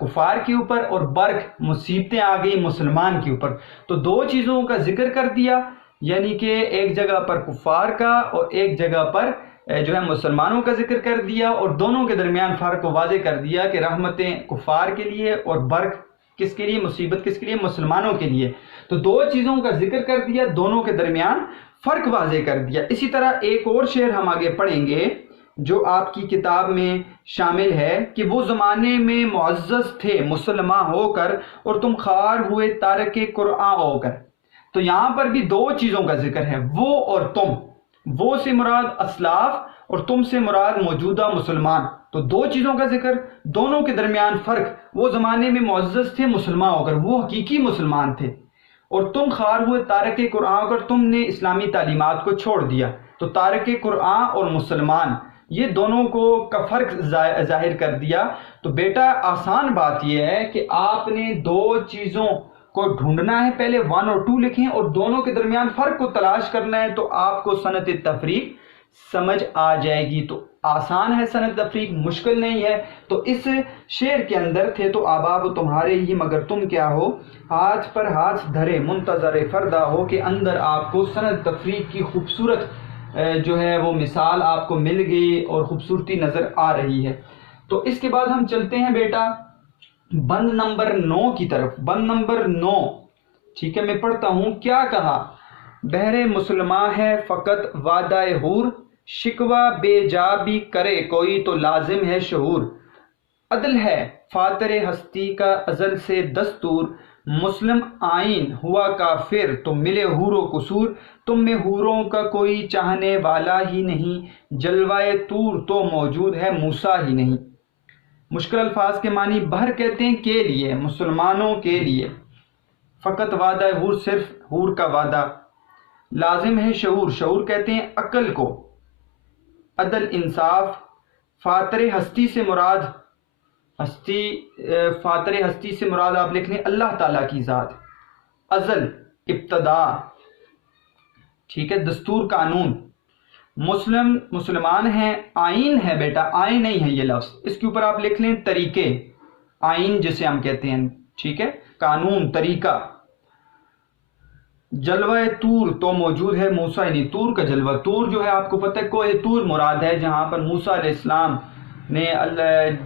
کفار کے اوپر، اور برق مصیبتیں آ گئی مسلمان کے اوپر. تو دو چیزوں کا ذکر کر دیا، یعنی کہ ایک جگہ پر کفار کا اور ایک جگہ پر جو ہے مسلمانوں کا ذکر کر دیا اور دونوں کے درمیان فرق کو واضح کر دیا کہ رحمتیں کفار کے لیے اور برق کس کے لیے، مصیبت کس کے لیے، مسلمانوں کے لیے. تو دو چیزوں کا ذکر کر دیا، دونوں کے درمیان فرق واضح کر دیا. اسی طرح ایک اور شعر ہم آگے پڑھیں گے جو آپ کی کتاب میں شامل ہے کہ وہ زمانے میں معزز تھے مسلمان ہو کر اور تم خوار ہوئے تارک قرآن ہو کر. تو یہاں پر بھی دو چیزوں کا ذکر ہے، وہ اور تم. وہ سے مراد اسلاف اور تم سے مراد موجودہ مسلمان. تو دو چیزوں کا ذکر، دونوں کے درمیان فرق. وہ زمانے میں معزز تھے مسلمان ہو کر، وہ حقیقی مسلمان تھے، اور تم خوار ہوئے تارک قرآن ہو کر، تم نے اسلامی تعلیمات کو چھوڑ دیا. تو تارک قرآن اور مسلمان یہ دونوں کو کا فرق ظاہر کر دیا. تو بیٹا آسان بات یہ ہے کہ آپ نے دو چیزوں کو ڈھونڈنا ہے، پہلے 1 اور 2 لکھیں اور دونوں کے درمیان فرق کو تلاش کرنا ہے، تو آپ کو صنعت تفریق سمجھ آ جائے گی. تو آسان ہے صنعت تفریق، مشکل نہیں ہے. تو اس شعر کے اندر تھے تو آباب تمہارے ہی مگر تم کیا ہو، ہاتھ پر ہاتھ دھرے منتظر فردا ہو. کہ اندر آپ کو صنعت تفریق کی خوبصورت جو ہے وہ مثال آپ کو مل گئی اور خوبصورتی نظر آ رہی ہے. تو اس کے بعد ہم چلتے ہیں بیٹا بند نمبر 9 کی طرف. بند نمبر 9، ٹھیک ہے، میں پڑھتا ہوں. کیا کہا بہر مسلمان ہے فقط وعدہ حور، شکوہ بے جا بھی کرے کوئی تو لازم ہے شعور. عدل ہے فاتر ہستی کا ازل سے دستور، مسلم آئین ہوا کافر تو ملے حور و قصور. تم میں حوروں کا کوئی چاہنے والا ہی نہیں، جلوائے طور تو موجود ہے موسیٰ ہی نہیں. مشکل الفاظ کے معنی بہر کہتے ہیں کے لیے، مسلمانوں کے لیے. فقط وعدہ حور، صرف حور کا وعدہ. لازم ہے شعور، شعور کہتے ہیں عقل کو. عدل انصاف. فاتر ہستی سے مراد فاتر ہستی سے مراد آپ لکھ لیں اللہ تعالیٰ کی ذات. ازل ابتدا، ٹھیک ہے، دستور قانون. مسلمان ہیں، آئین ہے بیٹا، آئین نہیں ہے یہ لفظ، اس کے اوپر آپ لکھ لیں طریقے، آئین جسے ہم کہتے ہیں، ٹھیک ہے، قانون، طریقہ. جلوہ طور تو موجود ہے موسیٰ نہیں. طور کا جلوہ، طور جو ہے آپ کو پتہ ہے کوہ طور مراد ہے، جہاں پر موسیٰ علیہ السلام نے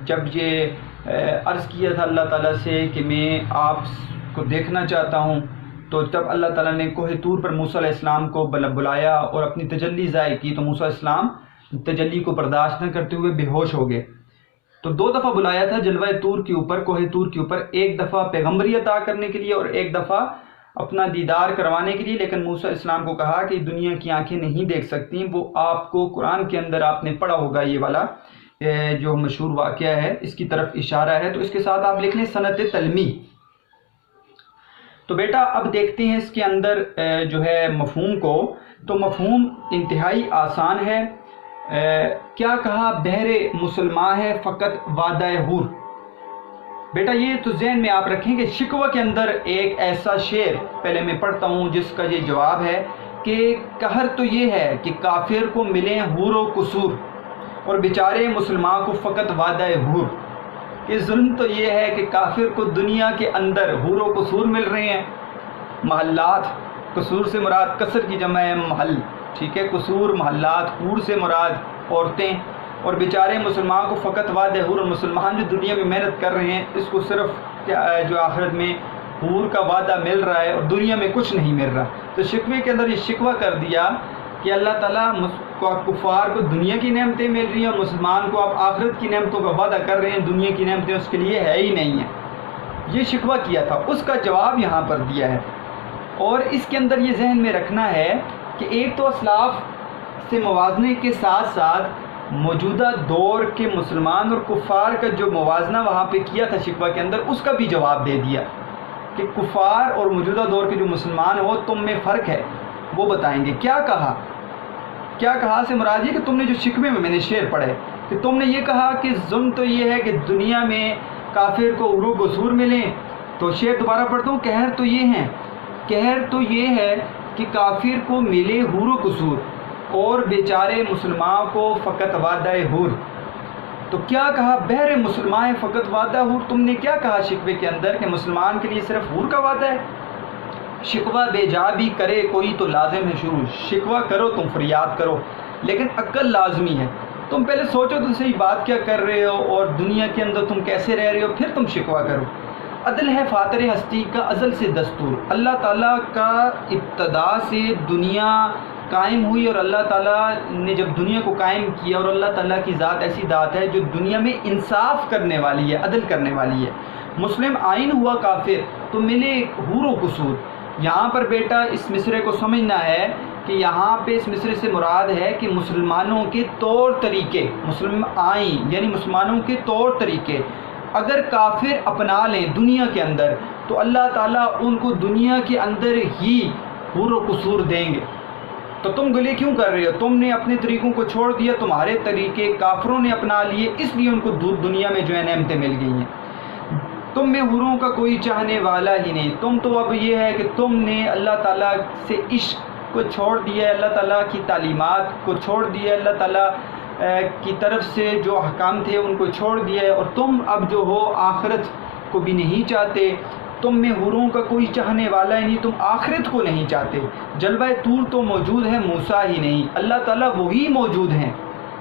جب یہ عرض کیا تھا اللہ تعالیٰ سے کہ میں آپ کو دیکھنا چاہتا ہوں، تو جب اللہ تعالیٰ نے کوہ طور پر موسیٰ علیہ السلام کو بلایا اور اپنی تجلی ظاہر کی، تو موسیٰ علیہ السلام تجلی کو برداشت نہ کرتے ہوئے بے ہوش ہو گئے. تو 2 دفعہ بلایا تھا جلوہ طور کے اوپر، کوہ طور کے اوپر، ایک دفعہ پیغمبری عطا کرنے کے لیے اور ایک دفعہ اپنا دیدار کروانے کے لیے. لیکن موسیٰ علیہ السلام کو کہا کہ دنیا کی آنکھیں نہیں دیکھ سکتی. وہ آپ کو قرآن کے اندر آپ نے پڑھا ہوگا، یہ والا جو مشہور واقعہ ہے، اس کی طرف اشارہ ہے. تو اس کے ساتھ آپ لکھ لیں صنعت تلمی. تو بیٹا اب دیکھتے ہیں اس کے اندر جو ہے مفہوم کو. تو مفہوم انتہائی آسان ہے. کیا کہا بہر مسلمان ہے فقط وعدہ حور. بیٹا یہ تو ذہن میں آپ رکھیں کہ شکوہ کے اندر ایک ایسا شعر پہلے میں پڑھتا ہوں جس کا یہ جواب ہے کہ قہر تو یہ ہے کہ کافر کو ملیں حور و قصور اور بیچارے مسلمان کو فقط وعدہ حور. کہ ظلم تو یہ ہے کہ کافر کو دنیا کے اندر حور و قصور مل رہے ہیں. محلات، قصور سے مراد قصر کی جمع ہے محل، ٹھیک ہے، قصور محلات. حور سے مراد عورتیں. اور بیچارے مسلمان کو فقط وعدہ حور. اور مسلمان جو دنیا میں محنت کر رہے ہیں اس کو صرف جو آخرت میں حور کا وعدہ مل رہا ہے اور دنیا میں کچھ نہیں مل رہا. تو شکوے کے اندر یہ شکوہ کر دیا کہ اللہ تعالیٰ کفار کو دنیا کی نعمتیں مل رہی ہیں اور مسلمان کو آپ آخرت کی نعمتوں کا وعدہ کر رہے ہیں، دنیا کی نعمتیں اس کے لیے ہے ہی نہیں ہیں. یہ شکوہ کیا تھا، اس کا جواب یہاں پر دیا ہے. اور اس کے اندر یہ ذہن میں رکھنا ہے کہ ایک تو اسلاف سے موازنے کے ساتھ ساتھ موجودہ دور کے مسلمان اور کفار کا جو موازنہ وہاں پہ کیا تھا شکوہ کے اندر، اس کا بھی جواب دے دیا کہ کفار اور موجودہ دور کے جو مسلمان ہو تم میں فرق ہے، وہ بتائیں گے. کیا کہا سے مراد یہ کہ تم نے جو شکوے میں نے شعر پڑھے کہ تم نے یہ کہا کہ ظلم تو یہ ہے کہ دنیا میں کافر کو عروج قصور ملیں. تو شعر دوبارہ پڑھتا ہوں. قہر تو یہ ہے کہ کافر کو ملے حور و قصور اور بیچارے مسلمان کو فقط وعدہ حور. تو کیا کہا بہر مسلمان فقط وعدہ حور. تم نے کیا کہا شکوے کے اندر کہ مسلمان کے لیے صرف حور کا وعدہ ہے. شکوہ بے جا بھی کرے کوئی تو لازم ہے شروع. شکوہ کرو تم، فریاد کرو، لیکن عقل لازمی ہے۔ تم پہلے سوچو تو صحیح بات کیا کر رہے ہو اور دنیا کے اندر تم کیسے رہ رہے ہو، پھر تم شکوہ کرو۔ عدل ہے فاطر ہستی کا ازل سے دستور، اللہ تعالیٰ کا ابتدا سے دنیا قائم ہوئی، اور اللہ تعالیٰ نے جب دنیا کو قائم کیا، اور اللہ تعالیٰ کی ذات ایسی ذات ہے جو دنیا میں انصاف کرنے والی ہے، عدل کرنے والی ہے۔ مسلم آئین ہوا کافر تو ملے حور و قصور۔ یہاں پر بیٹا اس مصرے کو سمجھنا ہے کہ یہاں پہ اس مصرے سے مراد ہے کہ مسلمانوں کے طور طریقے، مسلم آئین یعنی مسلمانوں کے طور طریقے اگر کافر اپنا لیں دنیا کے اندر، تو اللہ تعالیٰ ان کو دنیا کے اندر ہی حور و قصور دیں گے۔ تو تم گلے کیوں کر رہے ہو؟ تم نے اپنے طریقوں کو چھوڑ دیا، تمہارے طریقے کافروں نے اپنا لیے، اس لیے ان کو دنیا میں جو ہے نعمتیں مل گئی ہیں۔ تم میں حوروں کا کوئی چاہنے والا ہی نہیں۔ تم تو اب یہ ہے کہ تم نے اللہ تعالیٰ سے عشق کو چھوڑ دیا ہے، اللہ تعالیٰ کی تعلیمات کو چھوڑ دیا ہے، اللہ تعالیٰ کی طرف سے جو احکام تھے ان کو چھوڑ دیا ہے، اور تم اب جو ہو آخرت کو بھی نہیں چاہتے۔ تم میں حوروں کا کوئی چاہنے والا ہی نہیں، تم آخرت کو نہیں چاہتے۔ جلوہ طور تو موجود ہے، موسیٰ ہی نہیں۔ اللہ تعالیٰ وہی موجود ہیں،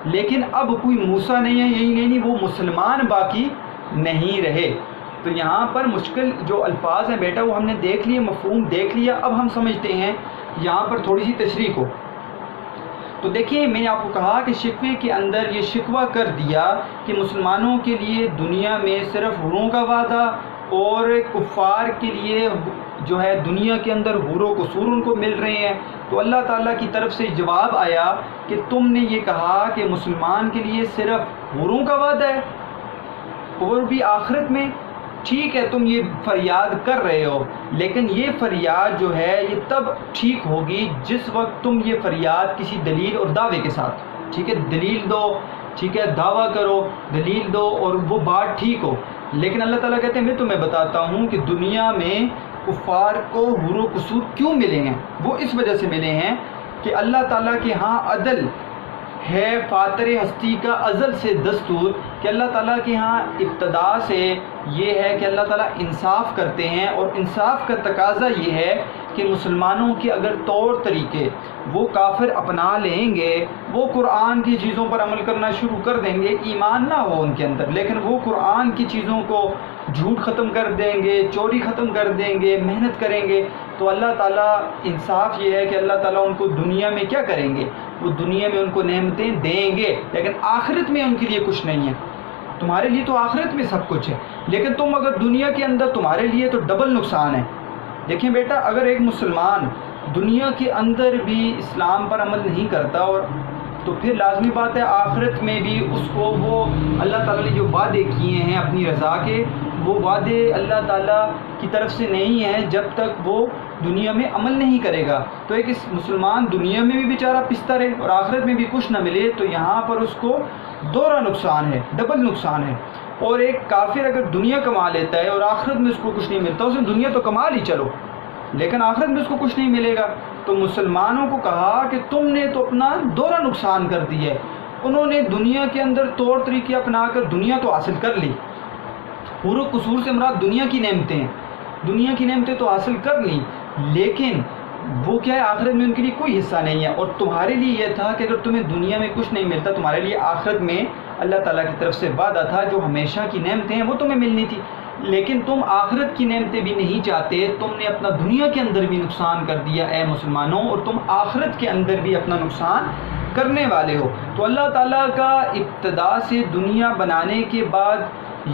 لیکن اب کوئی موسیٰ نہیں ہے، یہی نہیں وہ مسلمان باقی نہیں رہے۔ تو یہاں پر مشکل جو الفاظ ہیں بیٹا وہ ہم نے دیکھ لیے، مفہوم دیکھ لیا، اب ہم سمجھتے ہیں یہاں پر تھوڑی سی تشریح کو۔ تو دیکھیں میں نے آپ کو کہا کہ شکوے کے اندر یہ شکوہ کر دیا کہ مسلمانوں کے لیے دنیا میں صرف حوروں کا وعدہ، اور کفار کے لیے جو ہے دنیا کے اندر حور و قصور ان کو مل رہے ہیں۔ تو اللہ تعالیٰ کی طرف سے جواب آیا کہ تم نے یہ کہا کہ مسلمان کے لیے صرف حوروں کا وعدہ ہے اور بھی آخرت میں، ٹھیک ہے تم یہ فریاد کر رہے ہو، لیکن یہ فریاد جو ہے یہ تب ٹھیک ہوگی جس وقت تم یہ فریاد کسی دلیل اور دعوے کے ساتھ، ٹھیک ہے دلیل دو، ٹھیک ہے دعویٰ کرو، دلیل دو اور وہ بات ٹھیک ہو۔ لیکن اللہ تعالیٰ کہتے ہیں میں تمہیں بتاتا ہوں کہ دنیا میں کفار کو حور و قصور کیوں ملے ہیں۔ وہ اس وجہ سے ملے ہیں کہ اللہ تعالیٰ کے ہاں عدل ہے فاطر ہستی کا ازل سے دستور، کہ اللہ تعالیٰ کے ہاں ابتدا سے یہ ہے کہ اللہ تعالیٰ انصاف کرتے ہیں، اور انصاف کا تقاضا یہ ہے کہ مسلمانوں کے اگر طور طریقے وہ کافر اپنا لیں گے، وہ قرآن کی چیزوں پر عمل کرنا شروع کر دیں گے، ایمان نہ ہو ان کے اندر، لیکن وہ قرآن کی چیزوں کو جھوٹ ختم کر دیں گے، چوری ختم کر دیں گے، محنت کریں گے، تو اللہ تعالیٰ انصاف یہ ہے کہ اللہ تعالیٰ ان کو دنیا میں کیا کریں گے، وہ دنیا میں ان کو نعمتیں دیں گے، لیکن آخرت میں ان کے لیے کچھ نہیں ہے۔ تمہارے لیے تو آخرت میں سب کچھ ہے، لیکن تم اگر دنیا کے اندر تمہارے لیے تو ڈبل نقصان ہے۔ دیکھیں بیٹا اگر ایک مسلمان دنیا کے اندر بھی اسلام پر عمل نہیں کرتا، اور تو پھر لازمی بات ہے آخرت میں بھی اس کو وہ اللہ تعالیٰ نے جو وعدے کیے ہیں اپنی رضا کے، وہ وعدے اللہ تعالیٰ کی طرف سے نہیں ہیں جب تک وہ دنیا میں عمل نہیں کرے گا۔ تو ایک اس مسلمان دنیا میں بھی بیچارہ پستا رہے اور آخرت میں بھی کچھ نہ ملے، تو یہاں پر اس کو دوہرا نقصان ہے، ڈبل نقصان ہے۔ اور ایک کافر اگر دنیا کما لیتا ہے اور آخرت میں اس کو کچھ نہیں ملتا، اس نے دنیا تو کما لی چلو، لیکن آخرت میں اس کو کچھ نہیں ملے گا۔ تو مسلمانوں کو کہا کہ تم نے تو اپنا دوہرا نقصان کر دیا ہے۔ انہوں نے دنیا کے اندر طور طریقے اپنا کر دنیا تو حاصل کر لی، حور و قصور سے مراد دنیا کی نعمتیں ہیں، دنیا کی نعمتیں تو حاصل کر لیں، لیکن وہ کیا ہے آخرت میں ان کے لیے کوئی حصہ نہیں ہے۔ اور تمہارے لیے یہ تھا کہ اگر تمہیں دنیا میں کچھ نہیں ملتا، تمہارے لیے آخرت میں اللہ تعالیٰ کی طرف سے وعدہ تھا جو ہمیشہ کی نعمتیں ہیں وہ تمہیں ملنی تھی، لیکن تم آخرت کی نعمتیں بھی نہیں چاہتے، تم نے اپنا دنیا کے اندر بھی نقصان کر دیا اے مسلمانوں، اور تم آخرت کے اندر بھی اپنا نقصان کرنے والے ہو۔ تو اللہ تعالیٰ کا ابتدا سے دنیا بنانے کے بعد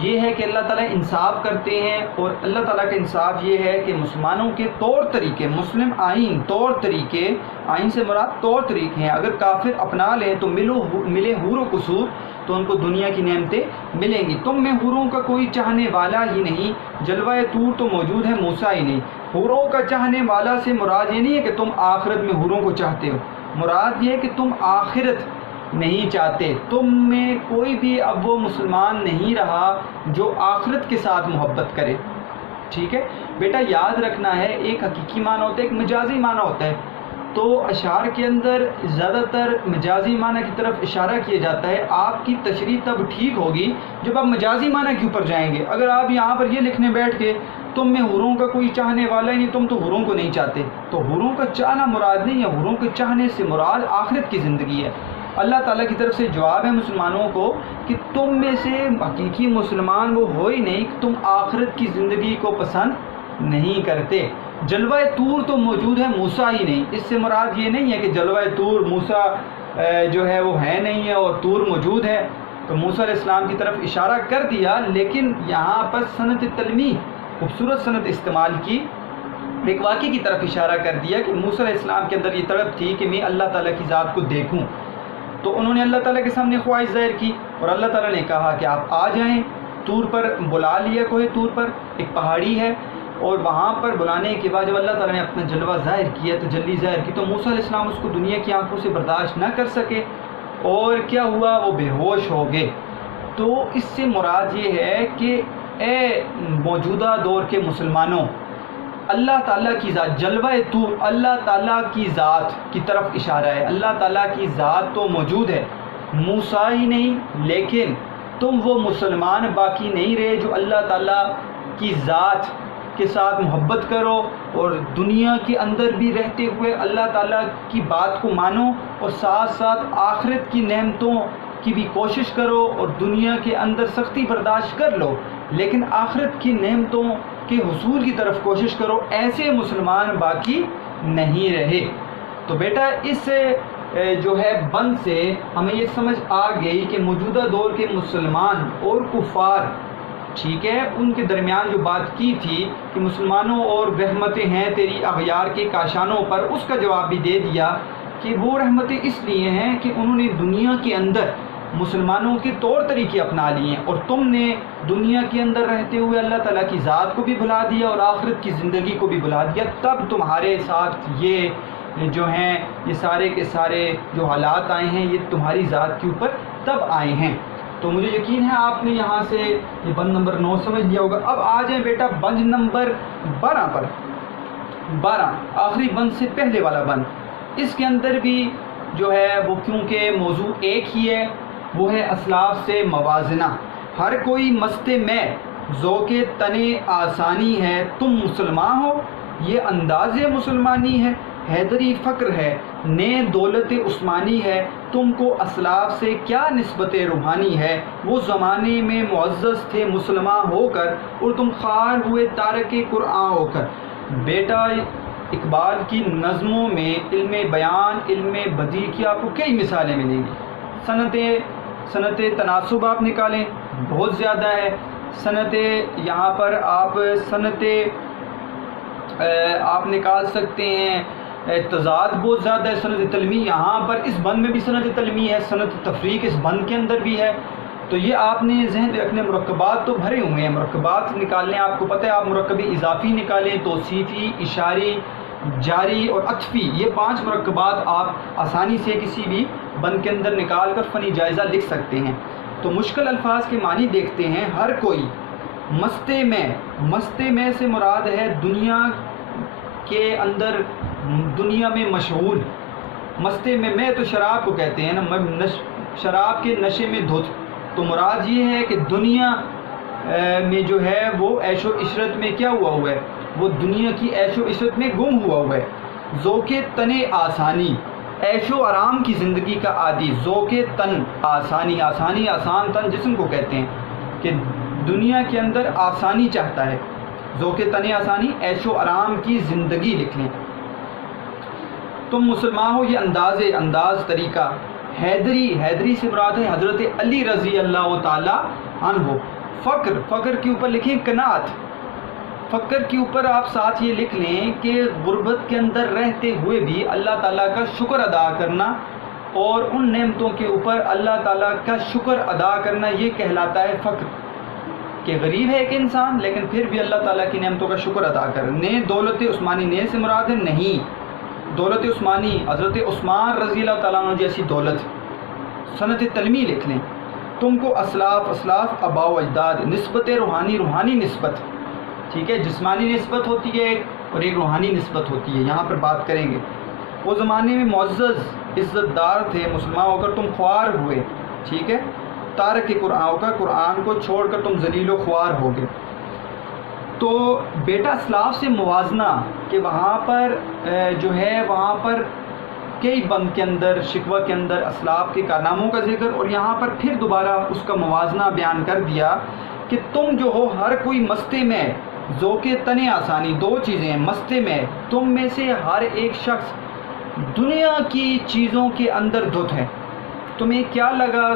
یہ ہے کہ اللہ تعالیٰ انصاف کرتے ہیں، اور اللہ تعالیٰ کا انصاف یہ ہے کہ مسلمانوں کے طور طریقے، مسلم آئین طور طریقے، آئین سے مراد طور طریقے ہیں، اگر کافر اپنا لیں تو ملے حور و قصور، تو ان کو دنیا کی نعمتیں ملیں گی۔ تم میں حوروں کا کوئی چاہنے والا ہی نہیں، جلوہ طور تو موجود ہے موسیٰ ہی نہیں۔ حوروں کا چاہنے والا سے مراد یہ نہیں ہے کہ تم آخرت میں حوروں کو چاہتے ہو، مراد یہ ہے کہ تم آخرت نہیں چاہتے، تم میں کوئی بھی اب وہ مسلمان نہیں رہا جو آخرت کے ساتھ محبت کرے، ٹھیک ہے بیٹا یاد رکھنا ہے ایک حقیقی معنی ہوتا ہے، ایک مجازی معنی ہوتا ہے۔ تو اشعار کے اندر زیادہ تر مجازی معنی کی طرف اشارہ کیا جاتا ہے۔ آپ کی تشریح تب ٹھیک ہوگی جب آپ مجازی معنی کے اوپر جائیں گے۔ اگر آپ یہاں پر یہ لکھنے بیٹھ کے تم میں حوروں کا کوئی چاہنے والا ہی نہیں، تم تو حوروں کو نہیں چاہتے، تو حوروں کا چاہنا مراد نہیں ہے، حوروں کے چاہنے سے مراد آخرت کی زندگی ہے۔ اللہ تعالیٰ کی طرف سے جواب ہے مسلمانوں کو کہ تم میں سے حقیقی مسلمان وہ ہو ہی نہیں کہ تم آخرت کی زندگی کو پسند نہیں کرتے۔ جلوہ طور تو موجود ہے، موسیٰ ہی نہیں۔ اس سے مراد یہ نہیں ہے کہ جلوہ طور موسیٰ جو ہے وہ ہے نہیں ہے اور طور موجود ہے، تو موسیٰ علیہ السلام کی طرف اشارہ کر دیا، لیکن یہاں پر صنعت تلمیح خوبصورت صنعت استعمال کی، ایک واقعے کی طرف اشارہ کر دیا کہ موسیٰ علیہ السلام کے اندر یہ طلب تھی کہ میں اللہ تعالیٰ کی ذات کو دیکھوں، تو انہوں نے اللہ تعالیٰ کے سامنے خواہش ظاہر کی اور اللہ تعالیٰ نے کہا کہ آپ آ جائیں۔ طور پر بلا لیا، کوہ طور پر ایک پہاڑی ہے، اور وہاں پر بلانے کے بعد جب اللہ تعالیٰ نے اپنا جلوہ ظاہر کیا، تجلی ظاہر کی، تو موسیٰ علیہ السلام اس کو دنیا کی آنکھوں سے برداشت نہ کر سکے اور کیا ہوا، وہ بے ہوش ہو گئے۔ تو اس سے مراد یہ ہے کہ اے موجودہ دور کے مسلمانوں، اللہ تعالیٰ کی ذات، جلوہ طور اللہ تعالیٰ کی ذات کی طرف اشارہ ہے۔ اللہ تعالیٰ کی ذات تو موجود ہے، موسیٰ ہی نہیں، لیکن تم وہ مسلمان باقی نہیں رہے جو اللہ تعالیٰ کی ذات کے ساتھ محبت کرو اور دنیا کے اندر بھی رہتے ہوئے اللہ تعالیٰ کی بات کو مانو اور ساتھ ساتھ آخرت کی نعمتوں کی بھی کوشش کرو اور دنیا کے اندر سختی برداشت کر لو، لیکن آخرت کی نعمتوں کے حصول کی طرف کوشش کرو۔ ایسے مسلمان باقی نہیں رہے۔ تو بیٹا اس جو ہے بند سے ہمیں یہ سمجھ آ گئی کہ موجودہ دور کے مسلمان اور کفار، ٹھیک ہے، ان کے درمیان جو بات کی تھی کہ مسلمانوں اور رحمتیں ہیں تیری اغیار کے کاشانوں پر، اس کا جواب بھی دے دیا کہ وہ رحمتیں اس لیے ہیں کہ انہوں نے دنیا کے اندر مسلمانوں کے طور طریقے اپنا لیے ہیں، اور تم نے دنیا کے اندر رہتے ہوئے اللہ تعالیٰ کی ذات کو بھی بھلا دیا اور آخرت کی زندگی کو بھی بھلا دیا، تب تمہارے ساتھ یہ جو ہیں یہ سارے کے سارے جو حالات آئے ہیں یہ تمہاری ذات کے اوپر تب آئے ہیں۔ تو مجھے یقین ہے آپ نے یہاں سے یہ بند نمبر 9 سمجھ لیا ہوگا۔ اب آ جائیں بیٹا بند نمبر 12 پر۔ 12 آخری بند سے پہلے والا بند، اس کے اندر بھی جو ہے وہ کیونکہ موضوع ایک ہی ہے، وہ ہے اسلاف سے موازنہ۔ ہر کوئی مست میں ذوق تنے آسانی ہے، تم مسلمان ہو یہ انداز مسلمانی ہے، حیدری فقر ہے نے دولت عثمانی ہے، تم کو اسلاف سے کیا نسبت روحانی ہے، وہ زمانے میں معزز تھے مسلمان ہو کر اور تم خوار ہوئے تارک قرآن ہو کر۔ بیٹا اقبال کی نظموں میں علم بیان، علم بدیع کی آپ کو کئی مثالیں ملیں گی۔ صنعت تناسب آپ نکالیں، بہت زیادہ ہے۔ صنعت یہاں پر آپ صنعت آپ نکال سکتے ہیں، تضاد بہت زیادہ ہے۔ صنعت تلمیح یہاں پر اس بند میں بھی صنعت تلمیح ہے، صنعت تفریق اس بند کے اندر بھی ہے۔ تو یہ آپ نے ذہن رکھنے، مرکبات تو بھرے ہوئے ہیں، مرکبات نکالنے آپ کو پتہ ہے، آپ مرکب اضافی نکالیں، توصیفی، اشاری، جاری اور عطفی، یہ 5 مرکبات آپ آسانی سے کسی بھی بند کے اندر نکال کر فنی جائزہ لکھ سکتے ہیں۔ تو مشکل الفاظ کے معنی دیکھتے ہیں۔ ہر کوئی مستے میں سے مراد ہے دنیا کے اندر، دنیا میں مشغول۔ مستے میں تو شراب کو کہتے ہیں نا، شراب کے نشے میں دھت، تو مراد یہ ہے کہ دنیا میں جو ہے وہ عیش و عشرت میں کیا ہوا ہے، وہ دنیا کی عیش و عشرت میں گم ہوا ہے۔ ذوق تن آسانی، عیش و آرام کی زندگی کا عادی۔ ذوق تن آسانی، آسانی آسان تن جسم کو کہتے ہیں کہ دنیا کے اندر آسانی چاہتا ہے۔ ذوق تن آسانی، عیش و آرام کی زندگی لکھ لیں۔ تم مسلمان ہو یہ انداز طریقہ۔ حیدری سے مراد ہے حضرت علی رضی اللہ تعالی عنہ۔ فقر کے اوپر لکھیں قناعت۔ فقر کے اوپر آپ ساتھ یہ لکھ لیں کہ غربت کے اندر رہتے ہوئے بھی اللہ تعالیٰ کا شکر ادا کرنا، اور ان نعمتوں کے اوپر اللہ تعالیٰ کا شکر ادا کرنا، یہ کہلاتا ہے فقر، کہ غریب ہے ایک انسان لیکن پھر بھی اللہ تعالیٰ کی نعمتوں کا شکر ادا کرنے۔ دولت عثمانی، نے سے مراد ہے نہیں، دولت عثمانی حضرت عثمان رضی اللہ تعالیٰ عنہ جیسی دولت۔ صنعت تلمیح لکھ لیں۔ تم کو اسلاف آباء و اجداد، نسبت روحانی نسبت، ٹھیک ہے، جسمانی نسبت ہوتی ہے اور ایک روحانی نسبت ہوتی ہے، یہاں پر بات کریں گے۔ وہ زمانے میں معزز عزت دار تھے مسلمان ہو کر تم خوار ہوئے، ٹھیک ہے، تارک قرآن ہو کر، قرآن کو چھوڑ کر تم ذلیل و خوار ہو گئے۔ تو بیٹا اسلاف سے موازنہ کہ وہاں پر جو ہے وہاں پر واقعی بند کے اندر شکوہ کے اندر اسلاف کے کارناموں کا ذکر، اور یہاں پر پھر دوبارہ اس کا موازنہ بیان کر دیا کہ تم جو ہو ہر کوئی مستے میں ذوق تن آسانی، دو چیزیں ہیں مستے میں، تم میں سے ہر ایک شخص دنیا کی چیزوں کے اندر دھت ہے۔ تمہیں کیا لگا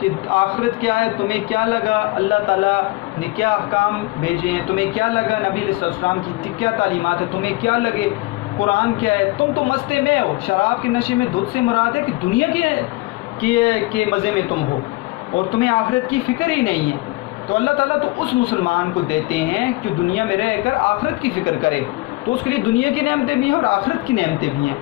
کہ آخرت کیا ہے، تمہیں کیا لگا اللہ تعالیٰ نے کیا احکام بھیجے ہیں، تمہیں کیا لگا نبی علیہ السلام کی کیا تعلیمات ہیں، تمہیں کیا لگے قرآن کیا ہے، تم تو مستے میں ہو۔ شراب کے نشے میں دھت سے مراد ہے کہ دنیا کے مزے میں تم ہو اور تمہیں آخرت کی فکر ہی نہیں ہے۔ تو اللہ تعالیٰ تو اس مسلمان کو دیتے ہیں کہ دنیا میں رہ کر آخرت کی فکر کرے، تو اس کے لیے دنیا کی نعمتیں بھی ہیں اور آخرت کی نعمتیں بھی ہیں۔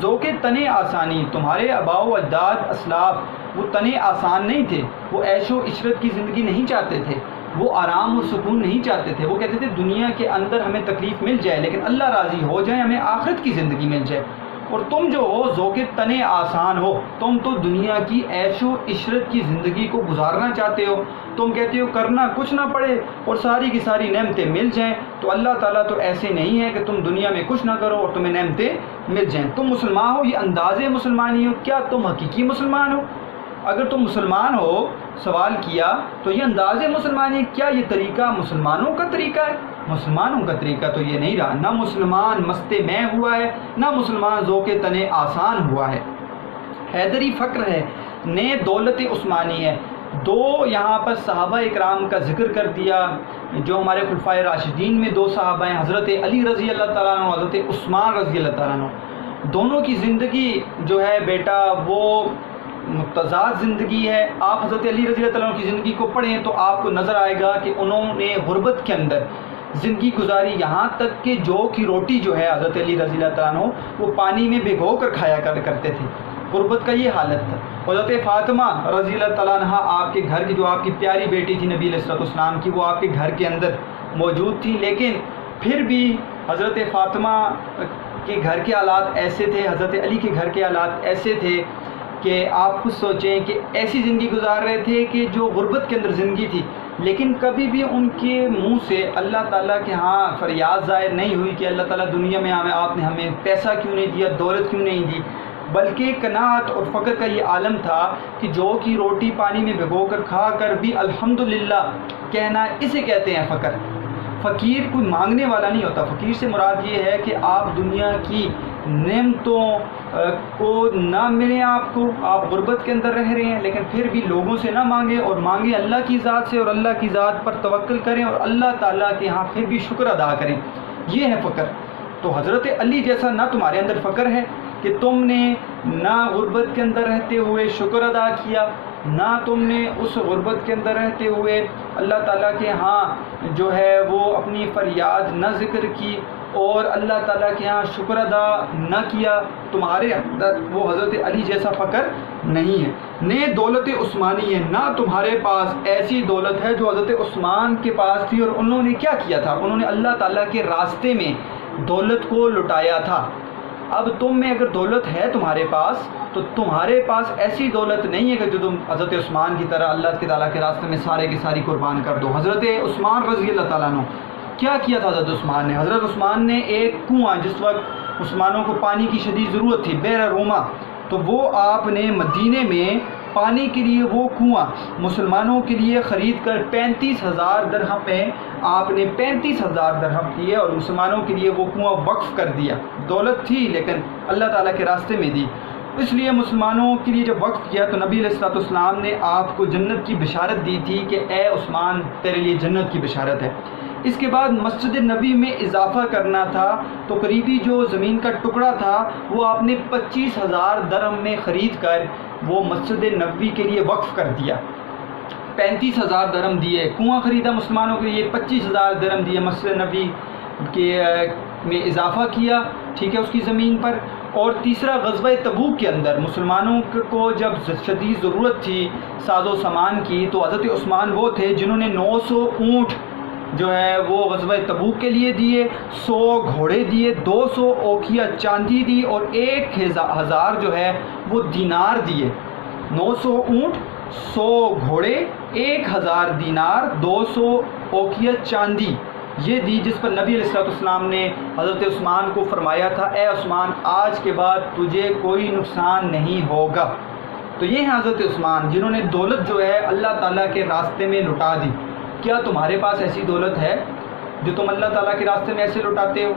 ذوق تن آسانی، تمہارے آباء و اجداد اسلاف وہ تن آسان نہیں تھے، وہ عیش و عشرت کی زندگی نہیں چاہتے تھے، وہ آرام و سکون نہیں چاہتے تھے، وہ کہتے تھے دنیا کے اندر ہمیں تکلیف مل جائے لیکن اللہ راضی ہو جائے، ہمیں آخرت کی زندگی مل جائے۔ اور تم جو ہو ذوق تن آسان ہو، تم تو دنیا کی عیش و عشرت کی زندگی کو گزارنا چاہتے ہو، تم کہتے ہو کرنا کچھ نہ پڑے اور ساری کی ساری نعمتیں مل جائیں۔ تو اللہ تعالیٰ تو ایسے نہیں ہے کہ تم دنیا میں کچھ نہ کرو اور تمہیں نعمتیں مل جائیں۔ تم مسلمان ہو، یہ انداز مسلمانی ہو، کیا تم حقیقی مسلمان ہو؟ اگر تم مسلمان ہو، سوال کیا تو یہ انداز مسلمانی ہے، کیا یہ طریقہ مسلمانوں کا طریقہ ہے؟ مسلمانوں کا طریقہ تو یہ نہیں رہا، نہ مسلمان مستے میں ہوا ہے، نہ مسلمان ذوق تن آسان ہوا ہے۔ حیدری فقر ہے، نے دولت عثمانی ہے۔ دو یہاں پر صحابہ اکرام کا ذکر کر دیا، جو ہمارے خلفائے راشدین میں دو صحابہ ہیں، حضرت علی رضی اللہ تعالیٰ عنہ، حضرت عثمان رضی اللہ تعالیٰ عنہ۔ دونوں کی زندگی جو ہے بیٹا وہ متضاد زندگی ہے۔ آپ حضرت علی رضی اللہ تعالیٰ عنہ کی زندگی کو پڑھیں تو آپ کو نظر آئے گا کہ انہوں نے غربت کے اندر زندگی گزاری، یہاں تک کہ جو کی روٹی جو ہے حضرت علی رضی اللہ تعالیٰ عنہ وہ پانی میں بھگو کر کھایا کرتے تھے۔ غربت کا یہ حالت تھا۔ حضرت فاطمہ رضی اللہ تعالیٰ عنہ آپ کے گھر کی جو آپ کی پیاری بیٹی تھی نبی علیہ السلام کی، وہ آپ کے گھر کے اندر موجود تھی، لیکن پھر بھی حضرت فاطمہ کے گھر کے حالات ایسے تھے، حضرت علی کے گھر کے حالات ایسے تھے کہ آپ خود سوچیں کہ ایسی زندگی گزار رہے تھے کہ جو غربت کے اندر زندگی تھی، لیکن کبھی بھی ان کے منہ سے اللہ تعالیٰ کے ہاں فریاد ظاہر نہیں ہوئی کہ اللہ تعالیٰ دنیا میں آپ نے ہمیں پیسہ کیوں نہیں دیا، دولت کیوں نہیں دی، بلکہ قناعت اور فقر کا یہ عالم تھا کہ جو کی روٹی پانی میں بھگو کر کھا کر بھی الحمدللہ کہنا، اسے کہتے ہیں فقر۔ فقیر کوئی مانگنے والا نہیں ہوتا، فقیر سے مراد یہ ہے کہ آپ دنیا کی نعمتوں کو نہ ملیں، آپ کو، آپ غربت کے اندر رہ رہے ہیں لیکن پھر بھی لوگوں سے نہ مانگیں اور مانگیں اللہ کی ذات سے، اور اللہ کی ذات پر توکل کریں اور اللہ تعالیٰ کے ہاں پھر بھی شکر ادا کریں، یہ ہے فقر۔ تو حضرت علی جیسا نہ تمہارے اندر فقر ہے کہ تم نے نہ غربت کے اندر رہتے ہوئے شکر ادا کیا، نہ تم نے اس غربت کے اندر رہتے ہوئے اللہ تعالیٰ کے ہاں جو ہے وہ اپنی فریاد نہ ذکر کی اور اللہ تعالیٰ کے ہاں شکر ادا نہ کیا، تمہارے اندر وہ حضرت علی جیسا فقر نہیں ہے۔ نے دولت عثمانی ہے، نہ تمہارے پاس ایسی دولت ہے جو حضرت عثمان کے پاس تھی، اور انہوں نے کیا کیا تھا، انہوں نے اللہ تعالیٰ کے راستے میں دولت کو لٹایا تھا۔ اب تم میں اگر دولت ہے تمہارے پاس تو تمہارے پاس ایسی دولت نہیں ہے کہ جو تم حضرت عثمان کی طرح اللہ تعالیٰ کے راستے میں سارے کی ساری قربان کر دو۔ حضرت عثمان رضی اللہ تعالیٰ عنہ کیا کیا تھا حضرت عثمان نے؟ حضرت عثمان نے ایک کنواں، جس وقت مسلمانوں کو پانی کی شدید ضرورت تھی، بئر روما، تو وہ آپ نے مدینے میں پانی کے لیے وہ کنواں مسلمانوں کے لیے خرید کر 35,000 درہم میں آپ نے 35,000 درہم دیے اور مسلمانوں کے لیے وہ کنواں وقف کر دیا۔ دولت تھی لیکن اللہ تعالیٰ کے راستے میں دی، اس لیے مسلمانوں کے لیے جب وقف کیا تو نبی علیہ السلام نے آپ کو جنت کی بشارت دی تھی کہ اے عثمان تیرے لیے جنت کی بشارت ہے۔ اس کے بعد مسجد نبی میں اضافہ کرنا تھا تو قریبی جو زمین کا ٹکڑا تھا وہ آپ نے 25,000 درہم میں خرید کر وہ مسجد نبوی کے لیے وقف کر دیا۔ 35,000 درہم دیے، کنواں خریدا مسلمانوں کے لیے، 25,000 درہم دیے، مسجد نبوی کے میں اضافہ کیا، ٹھیک ہے، اس کی زمین پر۔ اور تیسرا غزوہ تبوک کے اندر مسلمانوں کو جب شدید ضرورت تھی ساز و سامان کی تو حضرت عثمان وہ تھے جنہوں نے 900 اونٹ جو ہے وہ غزوہ تبوک کے لیے دیے، 100 گھوڑے دیے، 200 اوکھیا چاندی دی اور 1,000 جو ہے وہ دینار دیے۔ 900 اونٹ، 100 گھوڑے، 1,000 دینار، 200 اوکھیا چاندی، یہ دی جس پر نبی علیہ السلام نے حضرت عثمان کو فرمایا تھا اے عثمان آج کے بعد تجھے کوئی نقصان نہیں ہوگا۔ تو یہ ہیں حضرت عثمان جنہوں نے دولت جو ہے اللہ تعالیٰ کے راستے میں لٹا دی۔ کیا تمہارے پاس ایسی دولت ہے جو تم اللہ تعالیٰ کے راستے میں ایسے لٹاتے ہو؟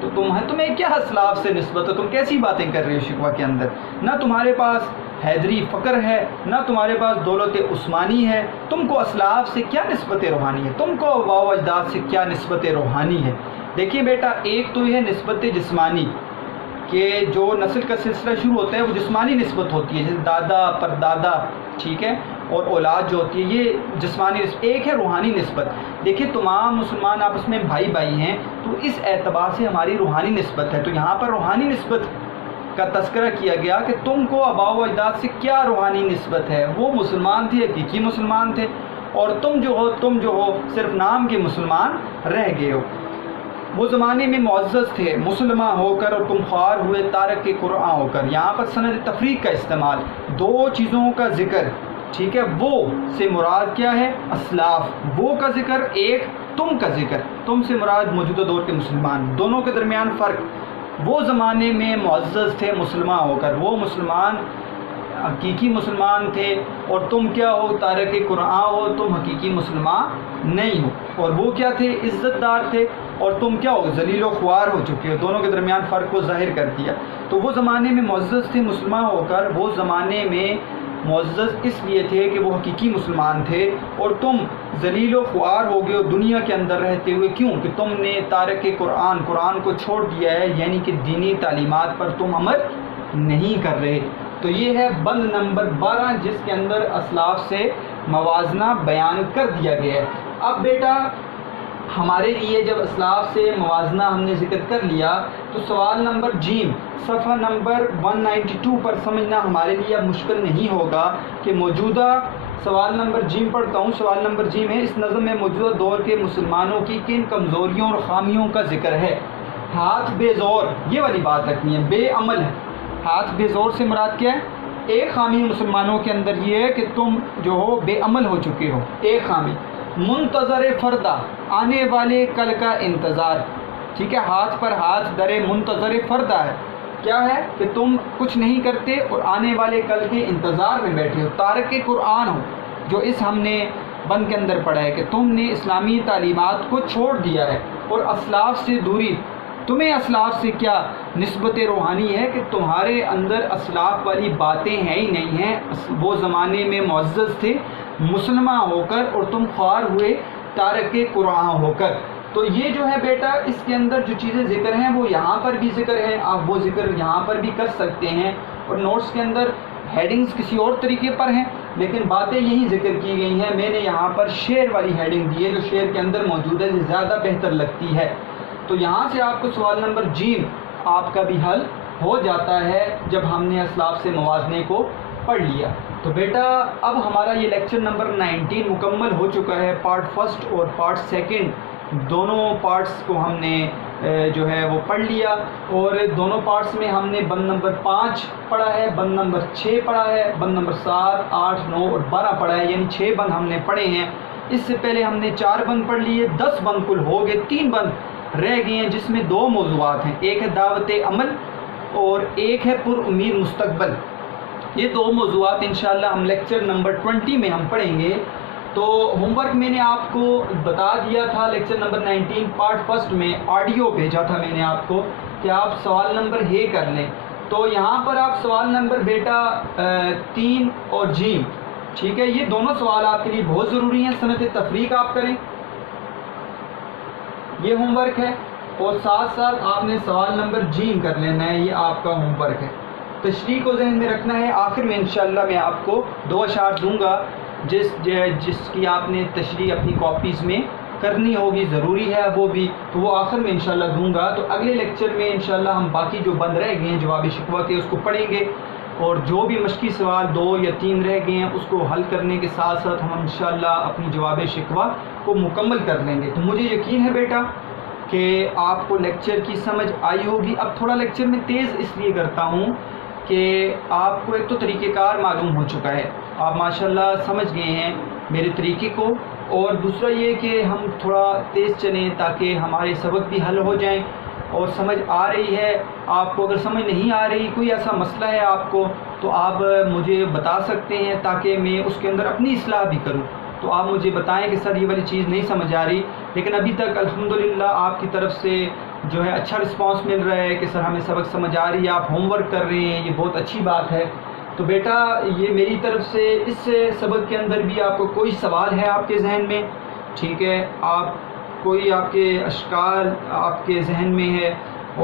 تو تمہیں کیا اسلاف سے نسبت ہے؟ تم کیسی باتیں کر رہے ہو شکوہ کے اندر؟ نہ تمہارے پاس حیدری فقر ہے، نہ تمہارے پاس دولت عثمانی ہے، تم کو اسلاف سے کیا نسبت روحانی ہے؟ تم کو آباء و اجداد سے کیا نسبت روحانی ہے؟ دیکھیے بیٹا، ایک تو یہ نسبت جسمانی کہ جو نسل کا سلسلہ شروع ہوتا ہے وہ جسمانی نسبت ہوتی ہے، جیسے دادا پردادا، ٹھیک ہے، اور اولاد جو ہوتی ہے یہ جسمانی نسبت۔ ایک ہے روحانی نسبت۔ دیکھیے تمام مسلمان آپس میں بھائی بھائی ہیں، تو اس اعتبار سے ہماری روحانی نسبت ہے۔ تو یہاں پر روحانی نسبت کا تذکرہ کیا گیا کہ تم کو آباء و اجداد سے کیا روحانی نسبت ہے۔ وہ مسلمان تھے، حقیقی مسلمان تھے، اور تم جو ہو صرف نام کے مسلمان رہ گئے ہو۔ وہ زمانے میں معزز تھے مسلمہ ہو کر، اور تم خوار ہوئے تارک قرآن ہو کر۔ یہاں پر سند تفریق کا استعمال، دو چیزوں کا ذکر، ٹھیک ہے، وہ سے مراد کیا ہے؟ اسلاف۔ وہ کا ذکر ایک، تم کا ذکر، تم سے مراد موجودہ دور کے مسلمان، دونوں کے درمیان فرق۔ وہ زمانے میں معزز تھے مسلمہ ہو کر، وہ مسلمان حقیقی مسلمان تھے، اور تم کیا ہو؟ تارک قرآن ہو، تم حقیقی مسلمان نہیں ہو۔ اور وہ کیا تھے؟ عزت دار تھے، اور تم کیا ہو؟ ذلیل و خوار ہو چکے ہو۔ دونوں کے درمیان فرق کو ظاہر کر دیا۔ تو وہ زمانے میں معزز تھے مسلمہ ہو کر، وہ زمانے میں معزز اس لیے تھے کہ وہ حقیقی مسلمان تھے، اور تم ذلیل و خوار ہو گئے ہو دنیا کے اندر رہتے ہوئے۔ کیوں؟ کہ تم نے تارک قرآن کو چھوڑ دیا ہے، یعنی کہ دینی تعلیمات پر تم عمل نہیں کر رہے۔ تو یہ ہے بند نمبر 12 جس کے اندر اسلاف سے موازنہ بیان کر دیا گیا ہے۔ اب بیٹا ہمارے لیے جب اسلاف سے موازنہ ہم نے ذکر کر لیا تو سوال نمبر جیم صفحہ نمبر 192 پر سمجھنا ہمارے لیے اب مشکل نہیں ہوگا کہ موجودہ سوال نمبر جیم پڑھتا ہوں۔ سوال نمبر جیم ہے، اس نظم میں موجودہ دور کے مسلمانوں کی کن کمزوریوں اور خامیوں کا ذکر ہے؟ ہاتھ بے زور، یہ والی بات رکھنی ہے، بے عمل ہے۔ ہاتھ بے زور سے مراد کیا ہے؟ ایک خامی مسلمانوں کے اندر یہ ہے کہ تم جو ہو بے عمل ہو چکے ہو، ایک خامی۔ منتظر فردہ، آنے والے کل کا انتظار، ٹھیک ہے، ہاتھ پر ہاتھ درے منتظر فردہ ہے، کیا ہے کہ تم کچھ نہیں کرتے اور آنے والے کل کے انتظار میں بیٹھے ہو۔ تارک قرآن ہو، جو اس ہم نے بند کے اندر پڑھا ہے کہ تم نے اسلامی تعلیمات کو چھوڑ دیا ہے، اور اسلاف سے دوری۔ تمہیں اسلاف سے کیا نسبت روحانی ہے کہ تمہارے اندر اسلاف والی باتیں ہیں ہی نہیں ہیں۔ وہ زمانے میں معزز تھے مسلمہ ہو کر، اور تم خوار ہوئے تارک قرآن ہو کر۔ تو یہ جو ہے بیٹا اس کے اندر جو چیزیں ذکر ہیں وہ یہاں پر بھی ذکر ہے، آپ وہ ذکر یہاں پر بھی کر سکتے ہیں، اور نوٹس کے اندر ہیڈنگز کسی اور طریقے پر ہیں لیکن باتیں یہی ذکر کی گئی ہیں۔ میں نے یہاں پر شعر والی ہیڈنگ دی ہے جو شعر کے اندر موجود ہے، زیادہ بہتر لگتی ہے۔ تو یہاں سے آپ کو سوال نمبر جیم آپ کا بھی حل ہو جاتا ہے جب ہم نے اسلاف سے موازنے کو پڑھ لیا۔ تو بیٹا اب ہمارا یہ لیکچر نمبر 19 مکمل ہو چکا ہے۔ پارٹ فرسٹ اور پارٹ سیکنڈ دونوں پارٹس کو ہم نے جو ہے وہ پڑھ لیا، اور دونوں پارٹس میں ہم نے بند نمبر 5 پڑھا ہے، بند نمبر 6 پڑھا ہے، بند نمبر 7، 8، 9 اور 12 پڑھا ہے، یعنی 6 بند ہم نے پڑھے ہیں۔ اس سے پہلے ہم نے 4 بند پڑھ لیے، 10 بند کل ہو گئے، 3 بند رہ گئے ہیں جس میں 2 موضوعات ہیں، ایک ہے دعوت عمل اور ایک ہے پر امید مستقبل۔ یہ 2 موضوعات انشاءاللہ ہم لیکچر نمبر 20 میں ہم پڑھیں گے۔ تو ہوم ورک میں نے آپ کو بتا دیا تھا لیکچر نمبر 19 پارٹ فرسٹ میں، آڈیو بھیجا تھا میں نے آپ کو کہ آپ سوال نمبر ہے کر لیں۔ تو یہاں پر آپ سوال نمبر بیٹا 3 اور جیم، ٹھیک ہے، یہ دونوں سوال آپ کے لیے بہت ضروری ہیں، صنعت تفریق آپ کریں، یہ ہوم ورک ہے، اور ساتھ ساتھ آپ نے سوال نمبر جیم کر لینا ہے، یہ آپ کا ہوم ورک ہے۔ تشریح کو ذہن میں رکھنا ہے، آخر میں انشاءاللہ میں آپ کو 2 اشعار دوں گا جس کی آپ نے تشریح اپنی کاپیز میں کرنی ہوگی، ضروری ہے وہ بھی، تو وہ آخر میں انشاءاللہ دوں گا۔ تو اگلے لیکچر میں انشاءاللہ ہم باقی جو بند رہ گئے ہیں جواب شکوہ کے اس کو پڑھیں گے، اور جو بھی مشقی سوال 2 یا 3 رہ گئے ہیں اس کو حل کرنے کے ساتھ ساتھ ہم انشاءاللہ اپنی جواب شکوہ کو مکمل کر لیں گے۔ تو مجھے یقین ہے بیٹا کہ آپ کو لیکچر کی سمجھ آئی ہوگی۔ اب تھوڑا لیکچر میں تیز اس لیے کرتا ہوں کہ آپ کو ایک تو طریقہ کار معلوم ہو چکا ہے، آپ ماشاءاللہ سمجھ گئے ہیں میرے طریقے کو، اور دوسرا یہ کہ ہم تھوڑا تیز چلیں تاکہ ہمارے سبق بھی حل ہو جائیں، اور سمجھ آ رہی ہے آپ کو، اگر سمجھ نہیں آ رہی کوئی ایسا مسئلہ ہے آپ کو تو آپ مجھے بتا سکتے ہیں تاکہ میں اس کے اندر اپنی اصلاح بھی کروں۔ تو آپ مجھے بتائیں کہ سر یہ والی چیز نہیں سمجھ آ رہی، لیکن ابھی تک الحمدللہ آپ کی طرف سے جو ہے اچھا رسپانس مل رہا ہے کہ سر ہمیں سبق سمجھ آ رہی ہے، آپ ہوم ورک کر رہے ہیں، یہ بہت اچھی بات ہے۔ تو بیٹا یہ میری طرف سے اس سبق کے اندر بھی آپ کو کوئی سوال ہے آپ کے ذہن میں؟ ٹھیک ہے، کوئی آپ کے اشکال آپ کے ذہن میں ہے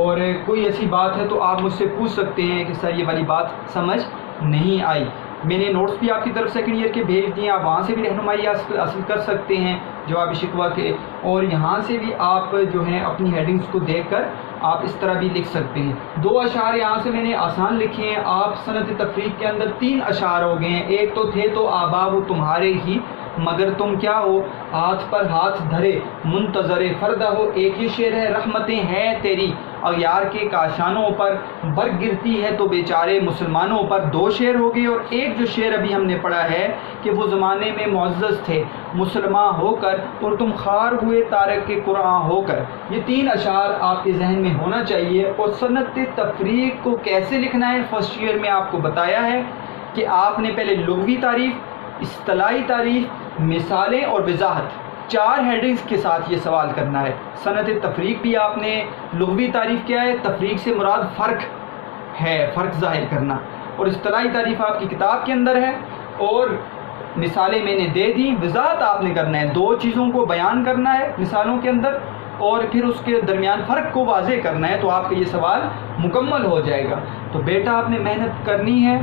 اور کوئی ایسی بات ہے تو آپ مجھ سے پوچھ سکتے ہیں کہ سر یہ والی بات سمجھ نہیں آئی۔ میں نے نوٹس بھی آپ کی طرف سیکنڈ ایئر کے بھیج دیے ہیں، آپ وہاں سے بھی رہنمائی حاصل کر سکتے ہیں جواب شکوہ کے، اور یہاں سے بھی آپ جو ہیں اپنی ہیڈنگز کو دیکھ کر آپ اس طرح بھی لکھ سکتے ہیں۔ 2 اشعار یہاں سے میں نے آسان لکھے ہیں، آپ صنعت تفریق کے اندر 3 اشعار ہو گئے ہیں۔ ایک تو تھے تو آبا وہ تمہارے ہی مگر تم کیا ہو، ہاتھ پر ہاتھ دھرے منتظر فردہ ہو۔ ایک یہ شعر ہے، رحمتیں ہیں تیری اغیار کے کاشانوں پر، برگ گرتی ہے تو بیچارے مسلمانوں پر۔ 2 شعر ہو گئے، اور ایک جو شعر ابھی ہم نے پڑھا ہے کہ وہ زمانے میں معزز تھے مسلمان ہو کر اور تم خار ہوئے تارک کے قرآن ہو کر۔ یہ 3 اشعار آپ کے ذہن میں ہونا چاہیے۔ اور صنعت تفریق کو کیسے لکھنا ہے فرسٹ ایئر میں آپ کو بتایا ہے کہ آپ نے پہلے لغوی تعریف، اصطلاحی تعریف، مثالیں اور وضاحت، 4 ہیڈنگز کے ساتھ یہ سوال کرنا ہے۔ صنعت تفریق بھی آپ نے لغوی تعریف کیا ہے، تفریق سے مراد فرق ہے، فرق ظاہر کرنا، اور اصطلاحی تعریف آپ کی کتاب کے اندر ہے، اور مثالیں میں نے دے دی۔ وضاحت آپ نے کرنا ہے، 2 چیزوں کو بیان کرنا ہے مثالوں کے اندر اور پھر اس کے درمیان فرق کو واضح کرنا ہے، تو آپ کا یہ سوال مکمل ہو جائے گا۔ تو بیٹا آپ نے محنت کرنی ہے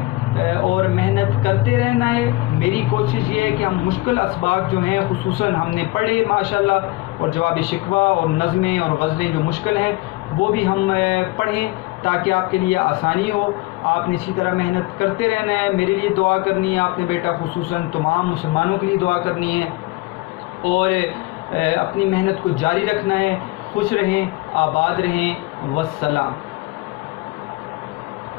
اور محنت کرتے رہنا ہے۔ میری کوشش یہ ہے کہ ہم مشکل اسباق جو ہیں خصوصاً ہم نے پڑھے ماشاءاللہ، اور جواب شکوہ اور نظمیں اور غزلیں جو مشکل ہیں وہ بھی ہم پڑھیں تاکہ آپ کے لیے آسانی ہو۔ آپ نے اسی طرح محنت کرتے رہنا ہے، میرے لیے دعا کرنی ہے آپ نے بیٹا، خصوصاً تمام مسلمانوں کے لیے دعا کرنی ہے، اور اپنی محنت کو جاری رکھنا ہے۔ خوش رہیں، آباد رہیں، والسلام۔